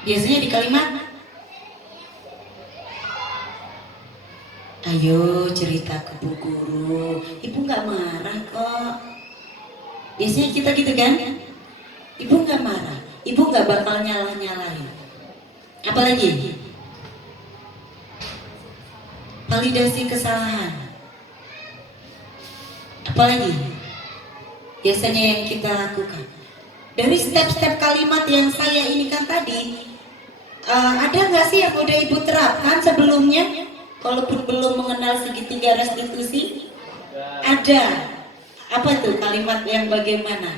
Biasanya di kalimat ayo cerita ke Bu Guru. Ibu nggak marah kok. Biasanya kita gitu kan? Ibu nggak marah. Ibu nggak bakal nyalah-nyalahin. Apalagi? Validasi kesalahan. Apalagi? Biasanya yang kita lakukan. Dari step-step kalimat yang saya inikan tadi, ada nggak sih yang udah ibu terapkan sebelumnya? Walaupun belum mengenal segitiga restitusi? Ada. Apa tuh kalimat yang bagaimana?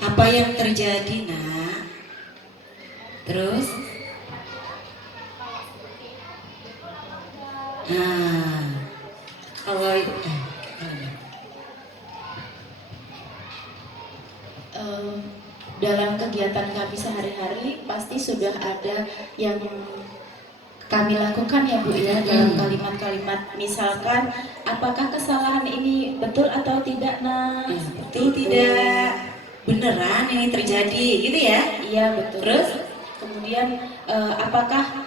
Apa yang terjadi, nak? Terus? Kalau dalam kegiatan kami sehari-hari pasti sudah ada yang kami lakukan ya Bu ya, dalam kalimat-kalimat misalkan apakah kesalahan ini betul atau tidak, nak? betul tidak? Beneran ini terjadi gitu ya? Iya betul. Terus? Kemudian apakah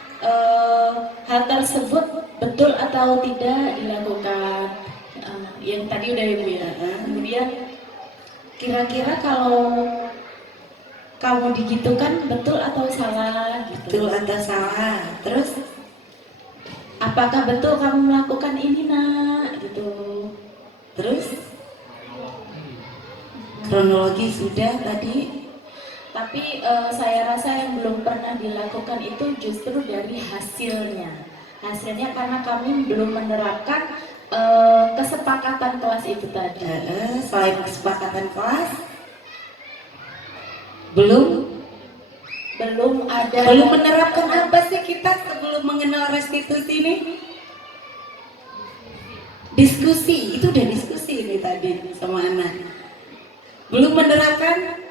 hal tersebut betul atau tidak dilakukan? Yang tadi udah Ibu ya. Kemudian kira-kira kalau kamu digitukan betul atau salah gitu. Betul atau salah. Terus? Apakah betul kamu melakukan ini, nak? Gitu. Terus? Kronologi sudah tadi. Tapi saya rasa yang belum pernah dilakukan itu justru dari hasilnya. Hasilnya karena kami belum menerapkan kesepakatan kelas itu tadi. Selain kesepakatan kelas, belum menerapkan apa sih kita sebelum mengenal restitusi ini? Diskusi, itu udah diskusi ini tadi sama anak. Belum menerapkan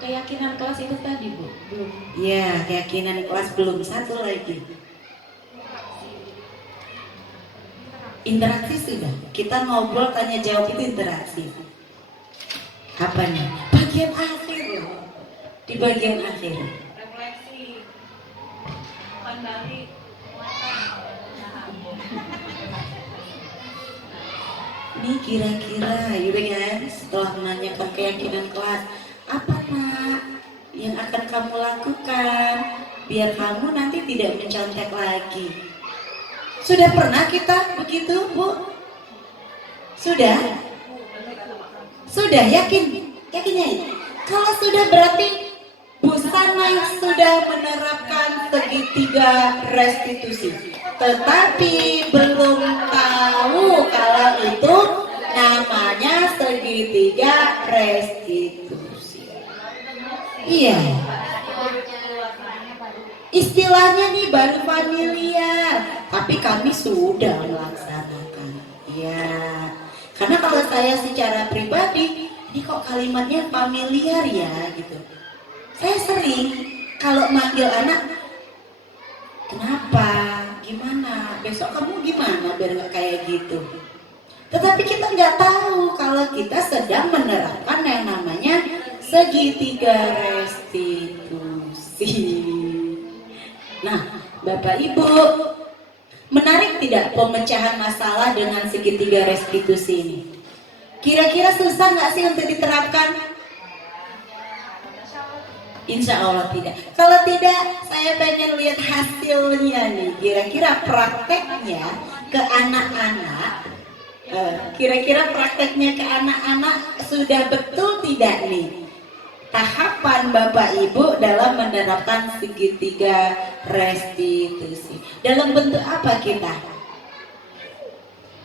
keyakinan kelas itu tadi, Bu? Belum. ya, keyakinan kelas belum. Satu lagi, interaksi sudah. Kita ngobrol, tanya jawab itu interaksi. Apa nih? Bagian akhir loh. Di bagian akhir. Refleksi. Kembali. Ini kira-kira gitu kan, setelah menanyakan keyakinan kelas, apa nak yang akan kamu lakukan biar kamu nanti tidak mencontek lagi? Sudah pernah kita begitu, Bu? Sudah? Sudah, yakin? Yakinnya ini? Kalau sudah berarti Bu Sana sudah menerapkan segitiga restitusi. Tetapi belum tahu kalau itu namanya segitiga restitusi. Iya. Istilahnya nih baru familiar, tapi kami sudah melaksanakan. Ya, karena kalau saya secara pribadi, ini kok kalimatnya familiar ya gitu. Saya sering kalau manggil anak, kenapa? Gimana? Besok kamu gimana biar nggak kayak gitu? Tetapi kita nggak tahu kalau kita sedang menerapkan yang namanya segitiga restitusi. Nah, Bapak Ibu, menarik tidak pemecahan masalah dengan segitiga restitusi ini? Kira-kira susah nggak sih untuk diterapkan? Insya Allah tidak. Kalau tidak, saya pengen lihat hasilnya nih. Kira-kira prakteknya ke anak-anak. Kira-kira prakteknya ke anak-anak sudah betul tidak nih? Tahapan Bapak Ibu dalam menerapkan segitiga restitusi. Dalam bentuk apa kita?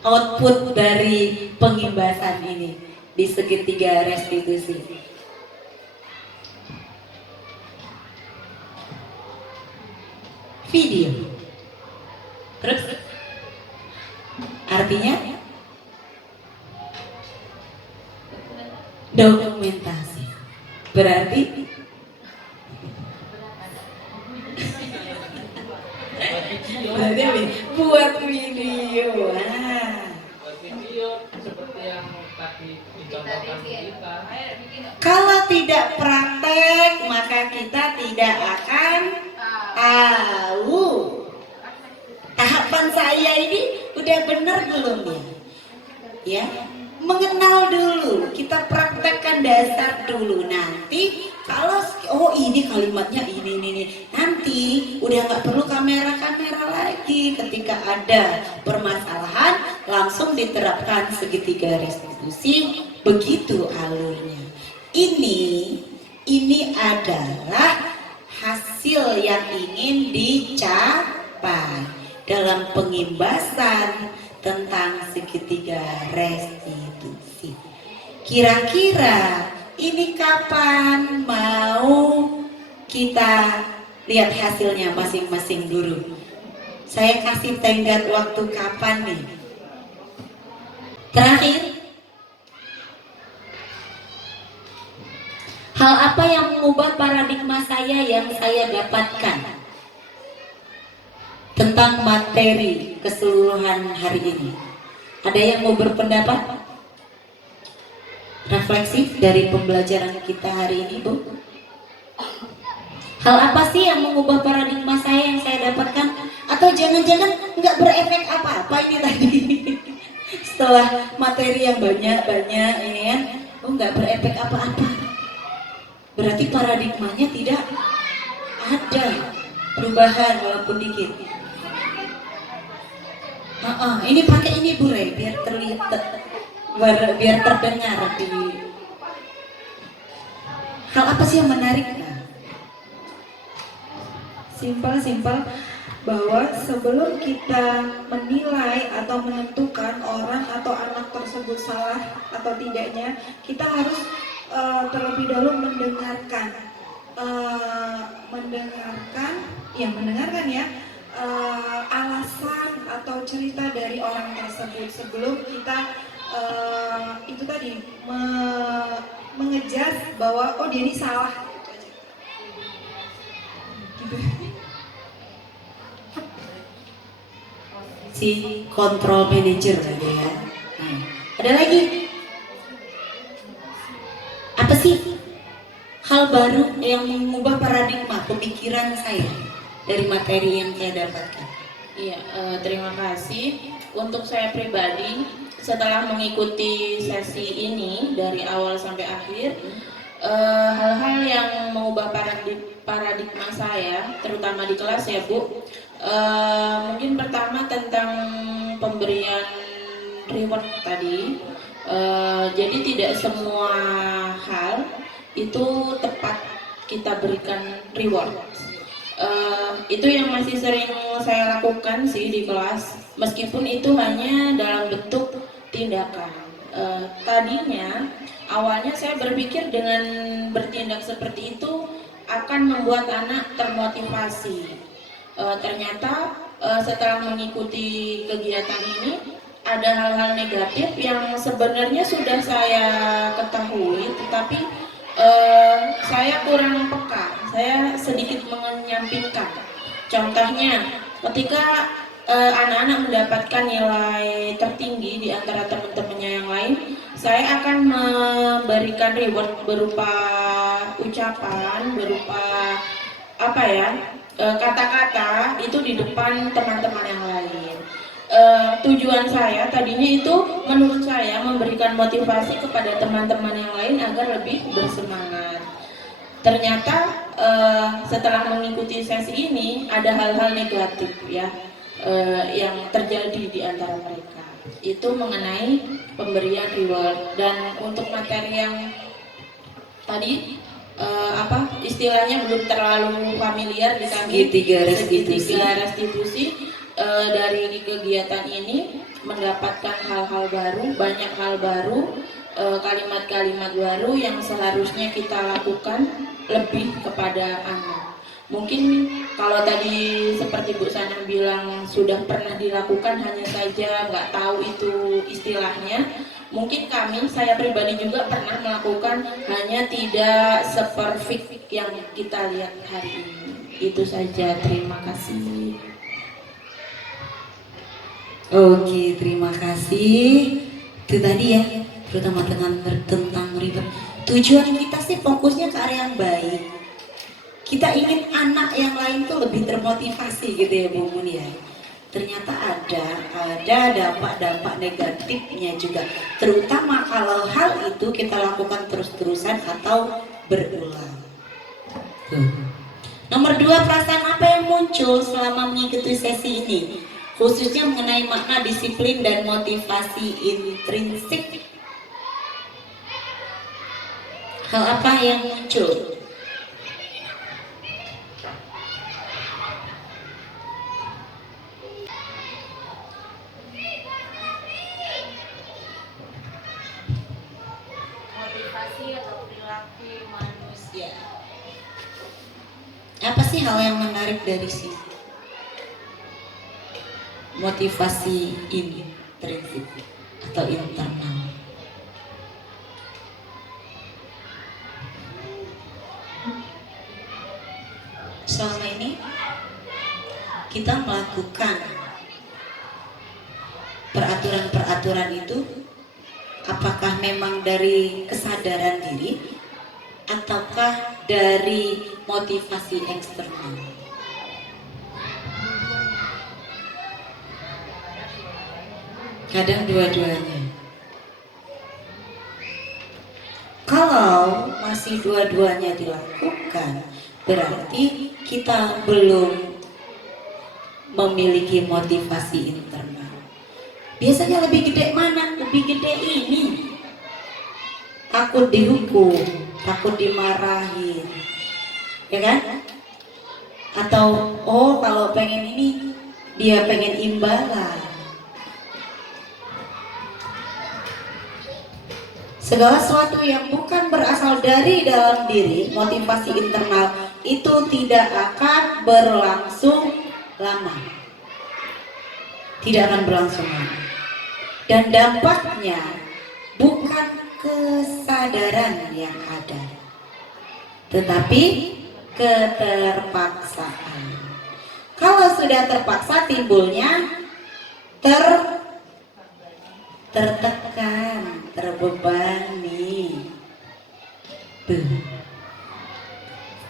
Output dari pengimbasan ini di segitiga restitusi. Video. Terus artinya dokumentasi. Berarti buat video. seperti yang tadi dicontohkan kita. Kalau tidak praktek, maka kita tidak akan tahu. Tahapan saya ini udah benar belum ya? Ya, mengenal dulu, kita praktekkan dasar dulu. Nanti kalau ini kalimatnya ini, nanti udah nggak perlu kamera lagi. Ketika ada permasalahan, langsung diterapkan segitiga restitusi. Begitu alurnya. Ini adalah hasil yang ingin dicapai dalam pengimbasan tentang segitiga restitusi. Kira-kira ini kapan mau kita lihat hasilnya masing-masing dulu? Saya kasih tenggat waktu kapan nih? Terakhir, hal apa yang mengubah paradigma saya yang saya dapatkan tentang materi keseluruhan hari ini? Ada yang mau berpendapat? Refleksi dari pembelajaran kita hari ini, Bu? Hal apa sih yang mengubah paradigma saya yang saya dapatkan? Atau jangan-jangan nggak berefek apa-apa ini tadi? Setelah materi yang banyak ini kan, nggak berefek apa-apa. Berarti paradigmanya tidak ada perubahan walaupun dikit. Ini pakai ini Bu Re, biar terlihat, biar terdengar di. Hal apa sih yang menarik? Simpel bahwa sebelum kita menilai atau menentukan orang atau anak tersebut salah atau tidaknya, kita harus terlebih dahulu mendengarkan alasan atau cerita dari orang tersebut sebelum kita itu tadi mengejar bahwa dia ini salah. Gitu. Si control manager tadi ya. Ada lagi? Apa sih hal baru yang mengubah paradigma pemikiran saya dari materi yang saya dapatkan? Iya, terima kasih. Untuk saya pribadi, setelah mengikuti sesi ini dari awal sampai akhir, hal-hal yang mengubah paradigma saya, terutama di kelas ya Bu, mungkin pertama tentang pemberian reward tadi. Jadi tidak semua hal itu tepat kita berikan reward. Itu yang masih sering saya lakukan sih di kelas, meskipun itu hanya dalam bentuk tindakan. Tadinya awalnya saya berpikir dengan bertindak seperti itu akan membuat anak termotivasi. Ternyata setelah mengikuti kegiatan ini ada hal-hal negatif yang sebenarnya sudah saya ketahui, tetapi saya kurang peka, saya sedikit menyampingkan. Contohnya, ketika anak-anak mendapatkan nilai tertinggi di antara teman-temannya yang lain, saya akan memberikan reward berupa ucapan, berupa kata-kata itu di depan teman-teman yang lain. Tujuan saya tadinya itu menurut saya memberikan motivasi kepada teman-teman yang lain agar lebih bersemangat. Ternyata setelah mengikuti sesi ini ada hal-hal negatif ya yang terjadi di antara mereka. Itu mengenai pemberian reward. Dan untuk materi yang tadi istilahnya belum terlalu familiar di kami, segitiga restitusi. Dari kegiatan ini mendapatkan hal-hal baru, banyak hal baru, kalimat-kalimat baru yang seharusnya kita lakukan lebih kepada anak. Mungkin kalau tadi seperti Bu Sana bilang sudah pernah dilakukan, hanya saja nggak tahu itu istilahnya. Mungkin saya pribadi juga pernah melakukan, hanya tidak seperfect yang kita lihat hari ini. Itu saja, terima kasih. Oke, terima kasih. Itu tadi ya, terutama tentang ribet. Tujuan kita sih fokusnya ke arah yang baik. Kita ingin anak yang lain tuh lebih termotivasi gitu ya Bu Mun ya. Ternyata ada dampak-dampak negatifnya juga. Terutama kalau hal itu kita lakukan terus-terusan atau berulang. Nomor 2, perasaan apa yang muncul selama mengikuti sesi ini? Khususnya mengenai makna disiplin dan motivasi intrinsik. Hal apa yang muncul? Motivasi atau perilaku manusia. Apa sih hal yang menarik dari sini? Motivasi intrinsik atau internal. Selama ini kita melakukan peraturan-peraturan itu apakah memang dari kesadaran diri ataukah dari motivasi eksternal? Kadang dua-duanya. Kalau masih dua-duanya dilakukan, berarti kita belum memiliki motivasi internal. Biasanya lebih gede mana? Lebih gede ini. Takut dihukum, takut dimarahin. Ya kan? Atau kalau pengen ini, dia pengen imbalan. Segala sesuatu yang bukan berasal dari dalam diri, motivasi internal itu tidak akan berlangsung lama. Tidak akan berlangsung lama. Dan dampaknya bukan kesadaran yang ada, tetapi keterpaksaan. Kalau sudah terpaksa, timbulnya tertekan, terbebani.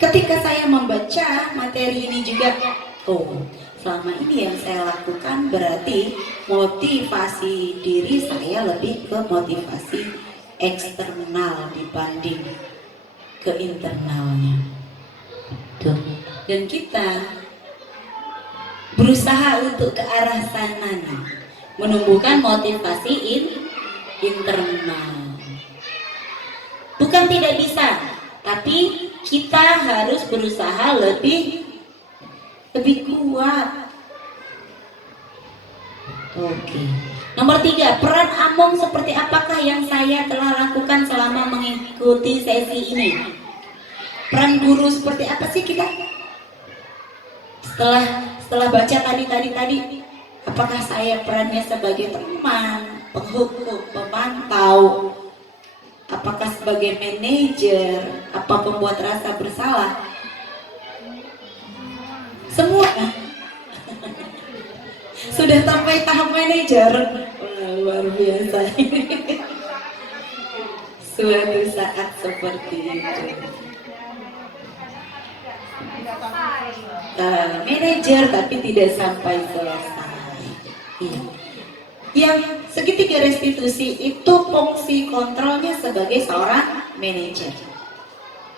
Ketika saya membaca materi ini juga, selama ini yang saya lakukan berarti motivasi diri saya lebih ke motivasi eksternal dibanding ke internalnya. Dan kita berusaha untuk ke arah sana nih, menumbuhkan motivasi internal. Bukan tidak bisa, tapi kita harus berusaha lebih kuat. Oke. Nomor 3, peran Among seperti apakah yang saya telah lakukan selama mengikuti sesi ini? Peran guru seperti apa sih kita? Setelah baca tadi, apakah saya perannya sebagai teman, penghukum, pemantau, apakah sebagai manajer, apa pembuat rasa bersalah? Semua. Sudah sampai tahap manajer. Luar biasa. Suatu saat seperti itu. Manajer tapi tidak sampai selesai. Yang segitiga restitusi itu fungsi kontrolnya sebagai seorang manajer.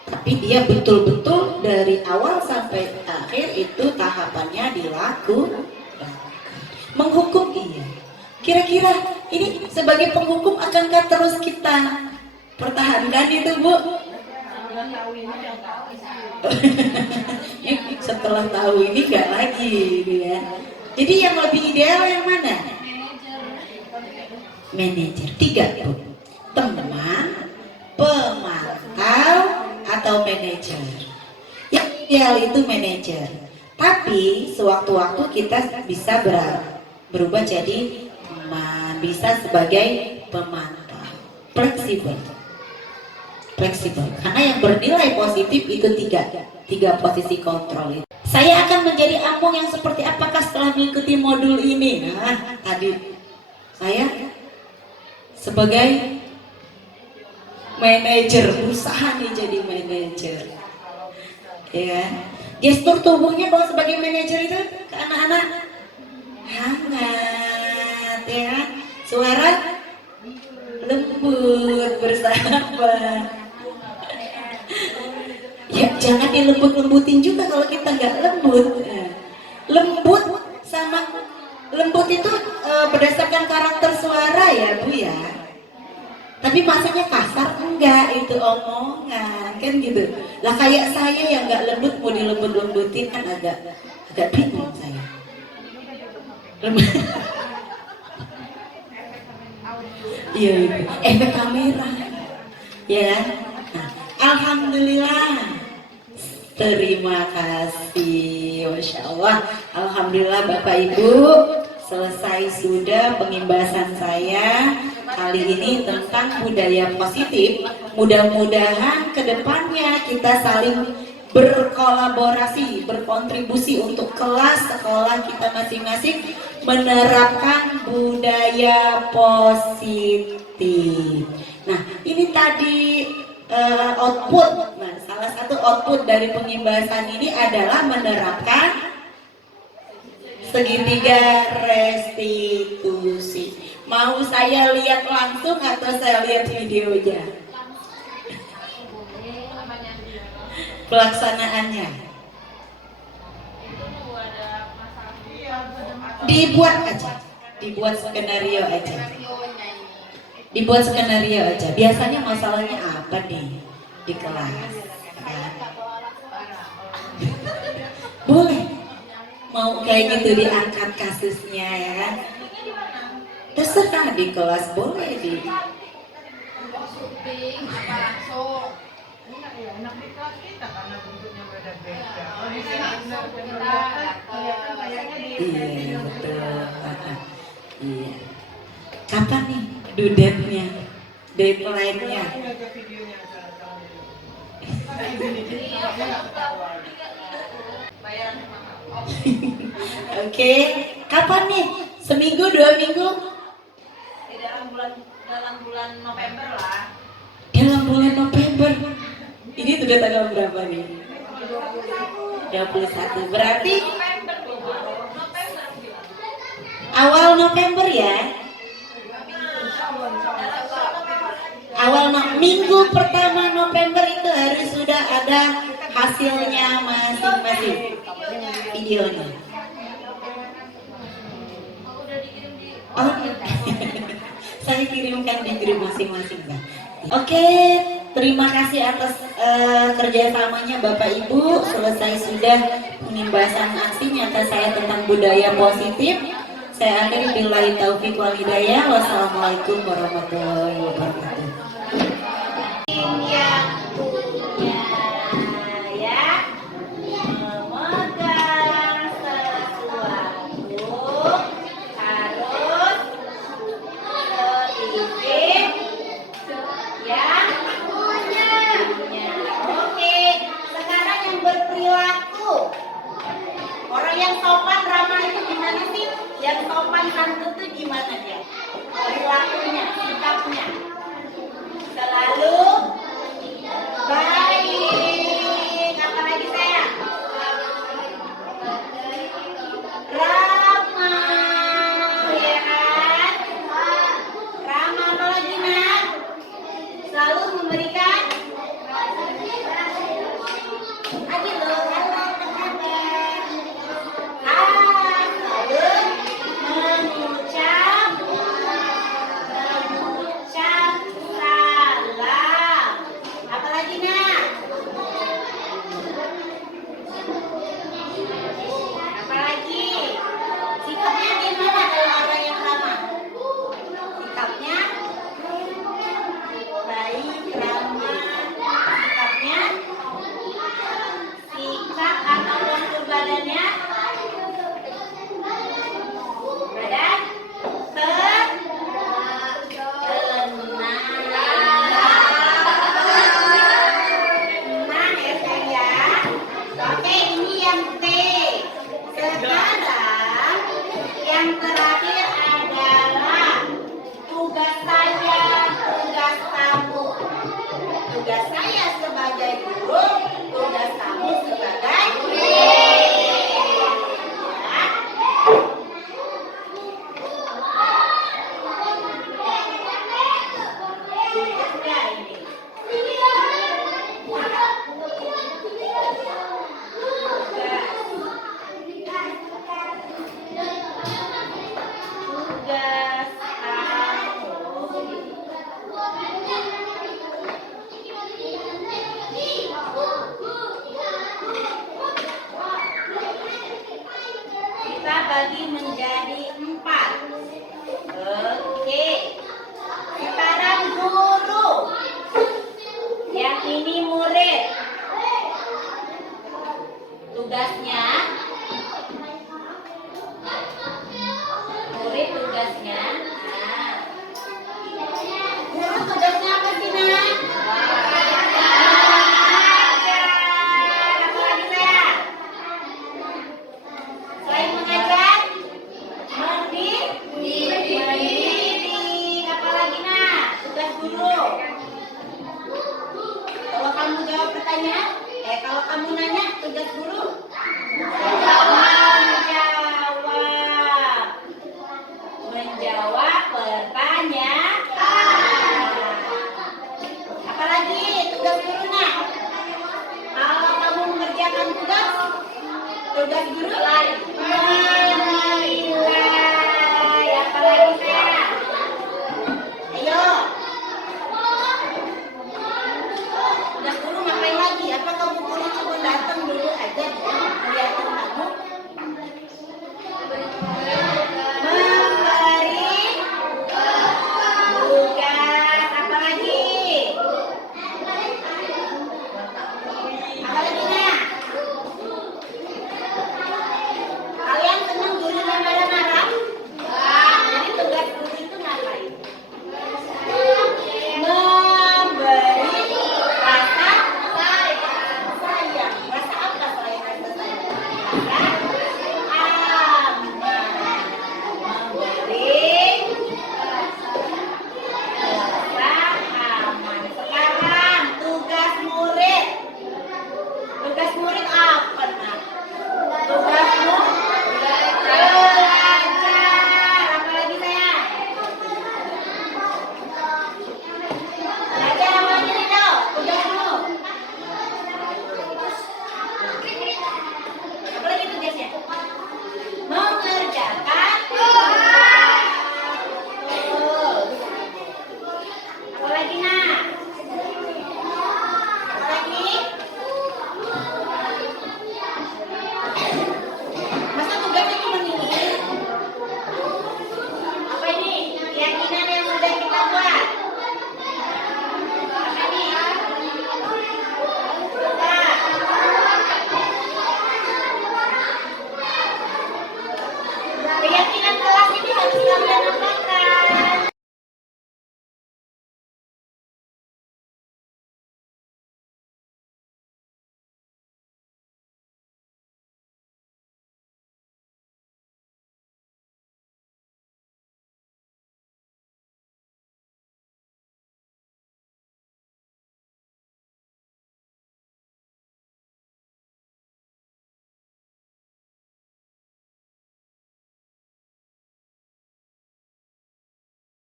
Tapi dia betul-betul dari awal sampai akhir itu tahapannya dilakukan. Menghukum iya. Kira-kira ini sebagai penghukum akankah terus kita pertahankan itu, Bu? Setelah tahu ini gak lagi ya. Jadi yang lebih ideal yang mana? Manajer. 3, Bu. Teman, pemantau, atau manajer. Yang ideal itu manajer. Tapi sewaktu-waktu kita bisa berubah jadi teman, bisa sebagai pemantau. Fleksibel. Karena yang bernilai positif itu tiga posisi kontrol itu. Saya akan menjadi Among yang seperti apakah setelah mengikuti modul ini? Nah, tadi saya sebagai manajer, berusaha nih jadi manajer. Ya, gestur tubuhnya kalau sebagai manajer itu ke anak-anak hangat, ya, suara lembut, bersahabat. Ya, jangan dilembut-lembutin juga kalau kita nggak lembut. Lembut sama lembut itu berdasarkan karakter suara ya Bu ya. Tapi maksudnya kasar enggak, itu omongan kan gitu. Lah kayak saya yang nggak lembut mau dilembut-lembutin kan agak bingung saya. Iya, efek kamera. Ya. Nah, alhamdulillah. Terima kasih, Masya Allah. Alhamdulillah Bapak Ibu, selesai sudah pengimbasan saya kali ini tentang budaya positif. Mudah-mudahan kedepannya kita saling berkolaborasi, berkontribusi untuk kelas sekolah kita masing-masing menerapkan budaya positif. Nah, ini tadi output. Nah, salah satu output dari pengimbasan ini adalah menerapkan segitiga restitusi. Mau saya lihat langsung atau saya lihat videonya? Pelaksanaannya dibuat aja, dibuat skenario aja. Dibuat skenario aja. Biasanya masalahnya apa nih di kelas? Boleh. Mau kayak gitu diangkat kasusnya ya kan? Terserah di kelas boleh di. Iya betul. Iya. Kapan nih dudetnya, deadline-nya? Oke, kapan nih? Seminggu, 2 minggu? Dalam bulan November lah. Dalam bulan November. Ini sudah tanggal berapa nih? 21. Berarti awal November ya? Minggu pertama November itu harus sudah ada hasilnya masing-masing videonya. Oh, saya kirimkan di grup masing-masing Pak. Oke, terima kasih atas kerjasamanya Bapak Ibu. Selesai sudah pengimbasan aksi nyata saya tentang budaya positif. Saya akhiri billahi taufiq wal hidayah. Wassalamualaikum warahmatullahi wabarakatuh. Yang punya ya memegang sesuatu harus sedikit yang punya. Oke, sekarang yang berperilaku. Orang yang sopan ramah itu gimana sih? Yang sopan santun itu gimana dia? Perilakunya, sikapnya. Selalu baik. Apa lagi saya? Ramah, ya kan? Ramah apa lagi nak? Selalu memberikan lagi loh, selalu mengucap guru. Kalau kamu jawab pertanyaan, kalau kamu nanya tugas guru,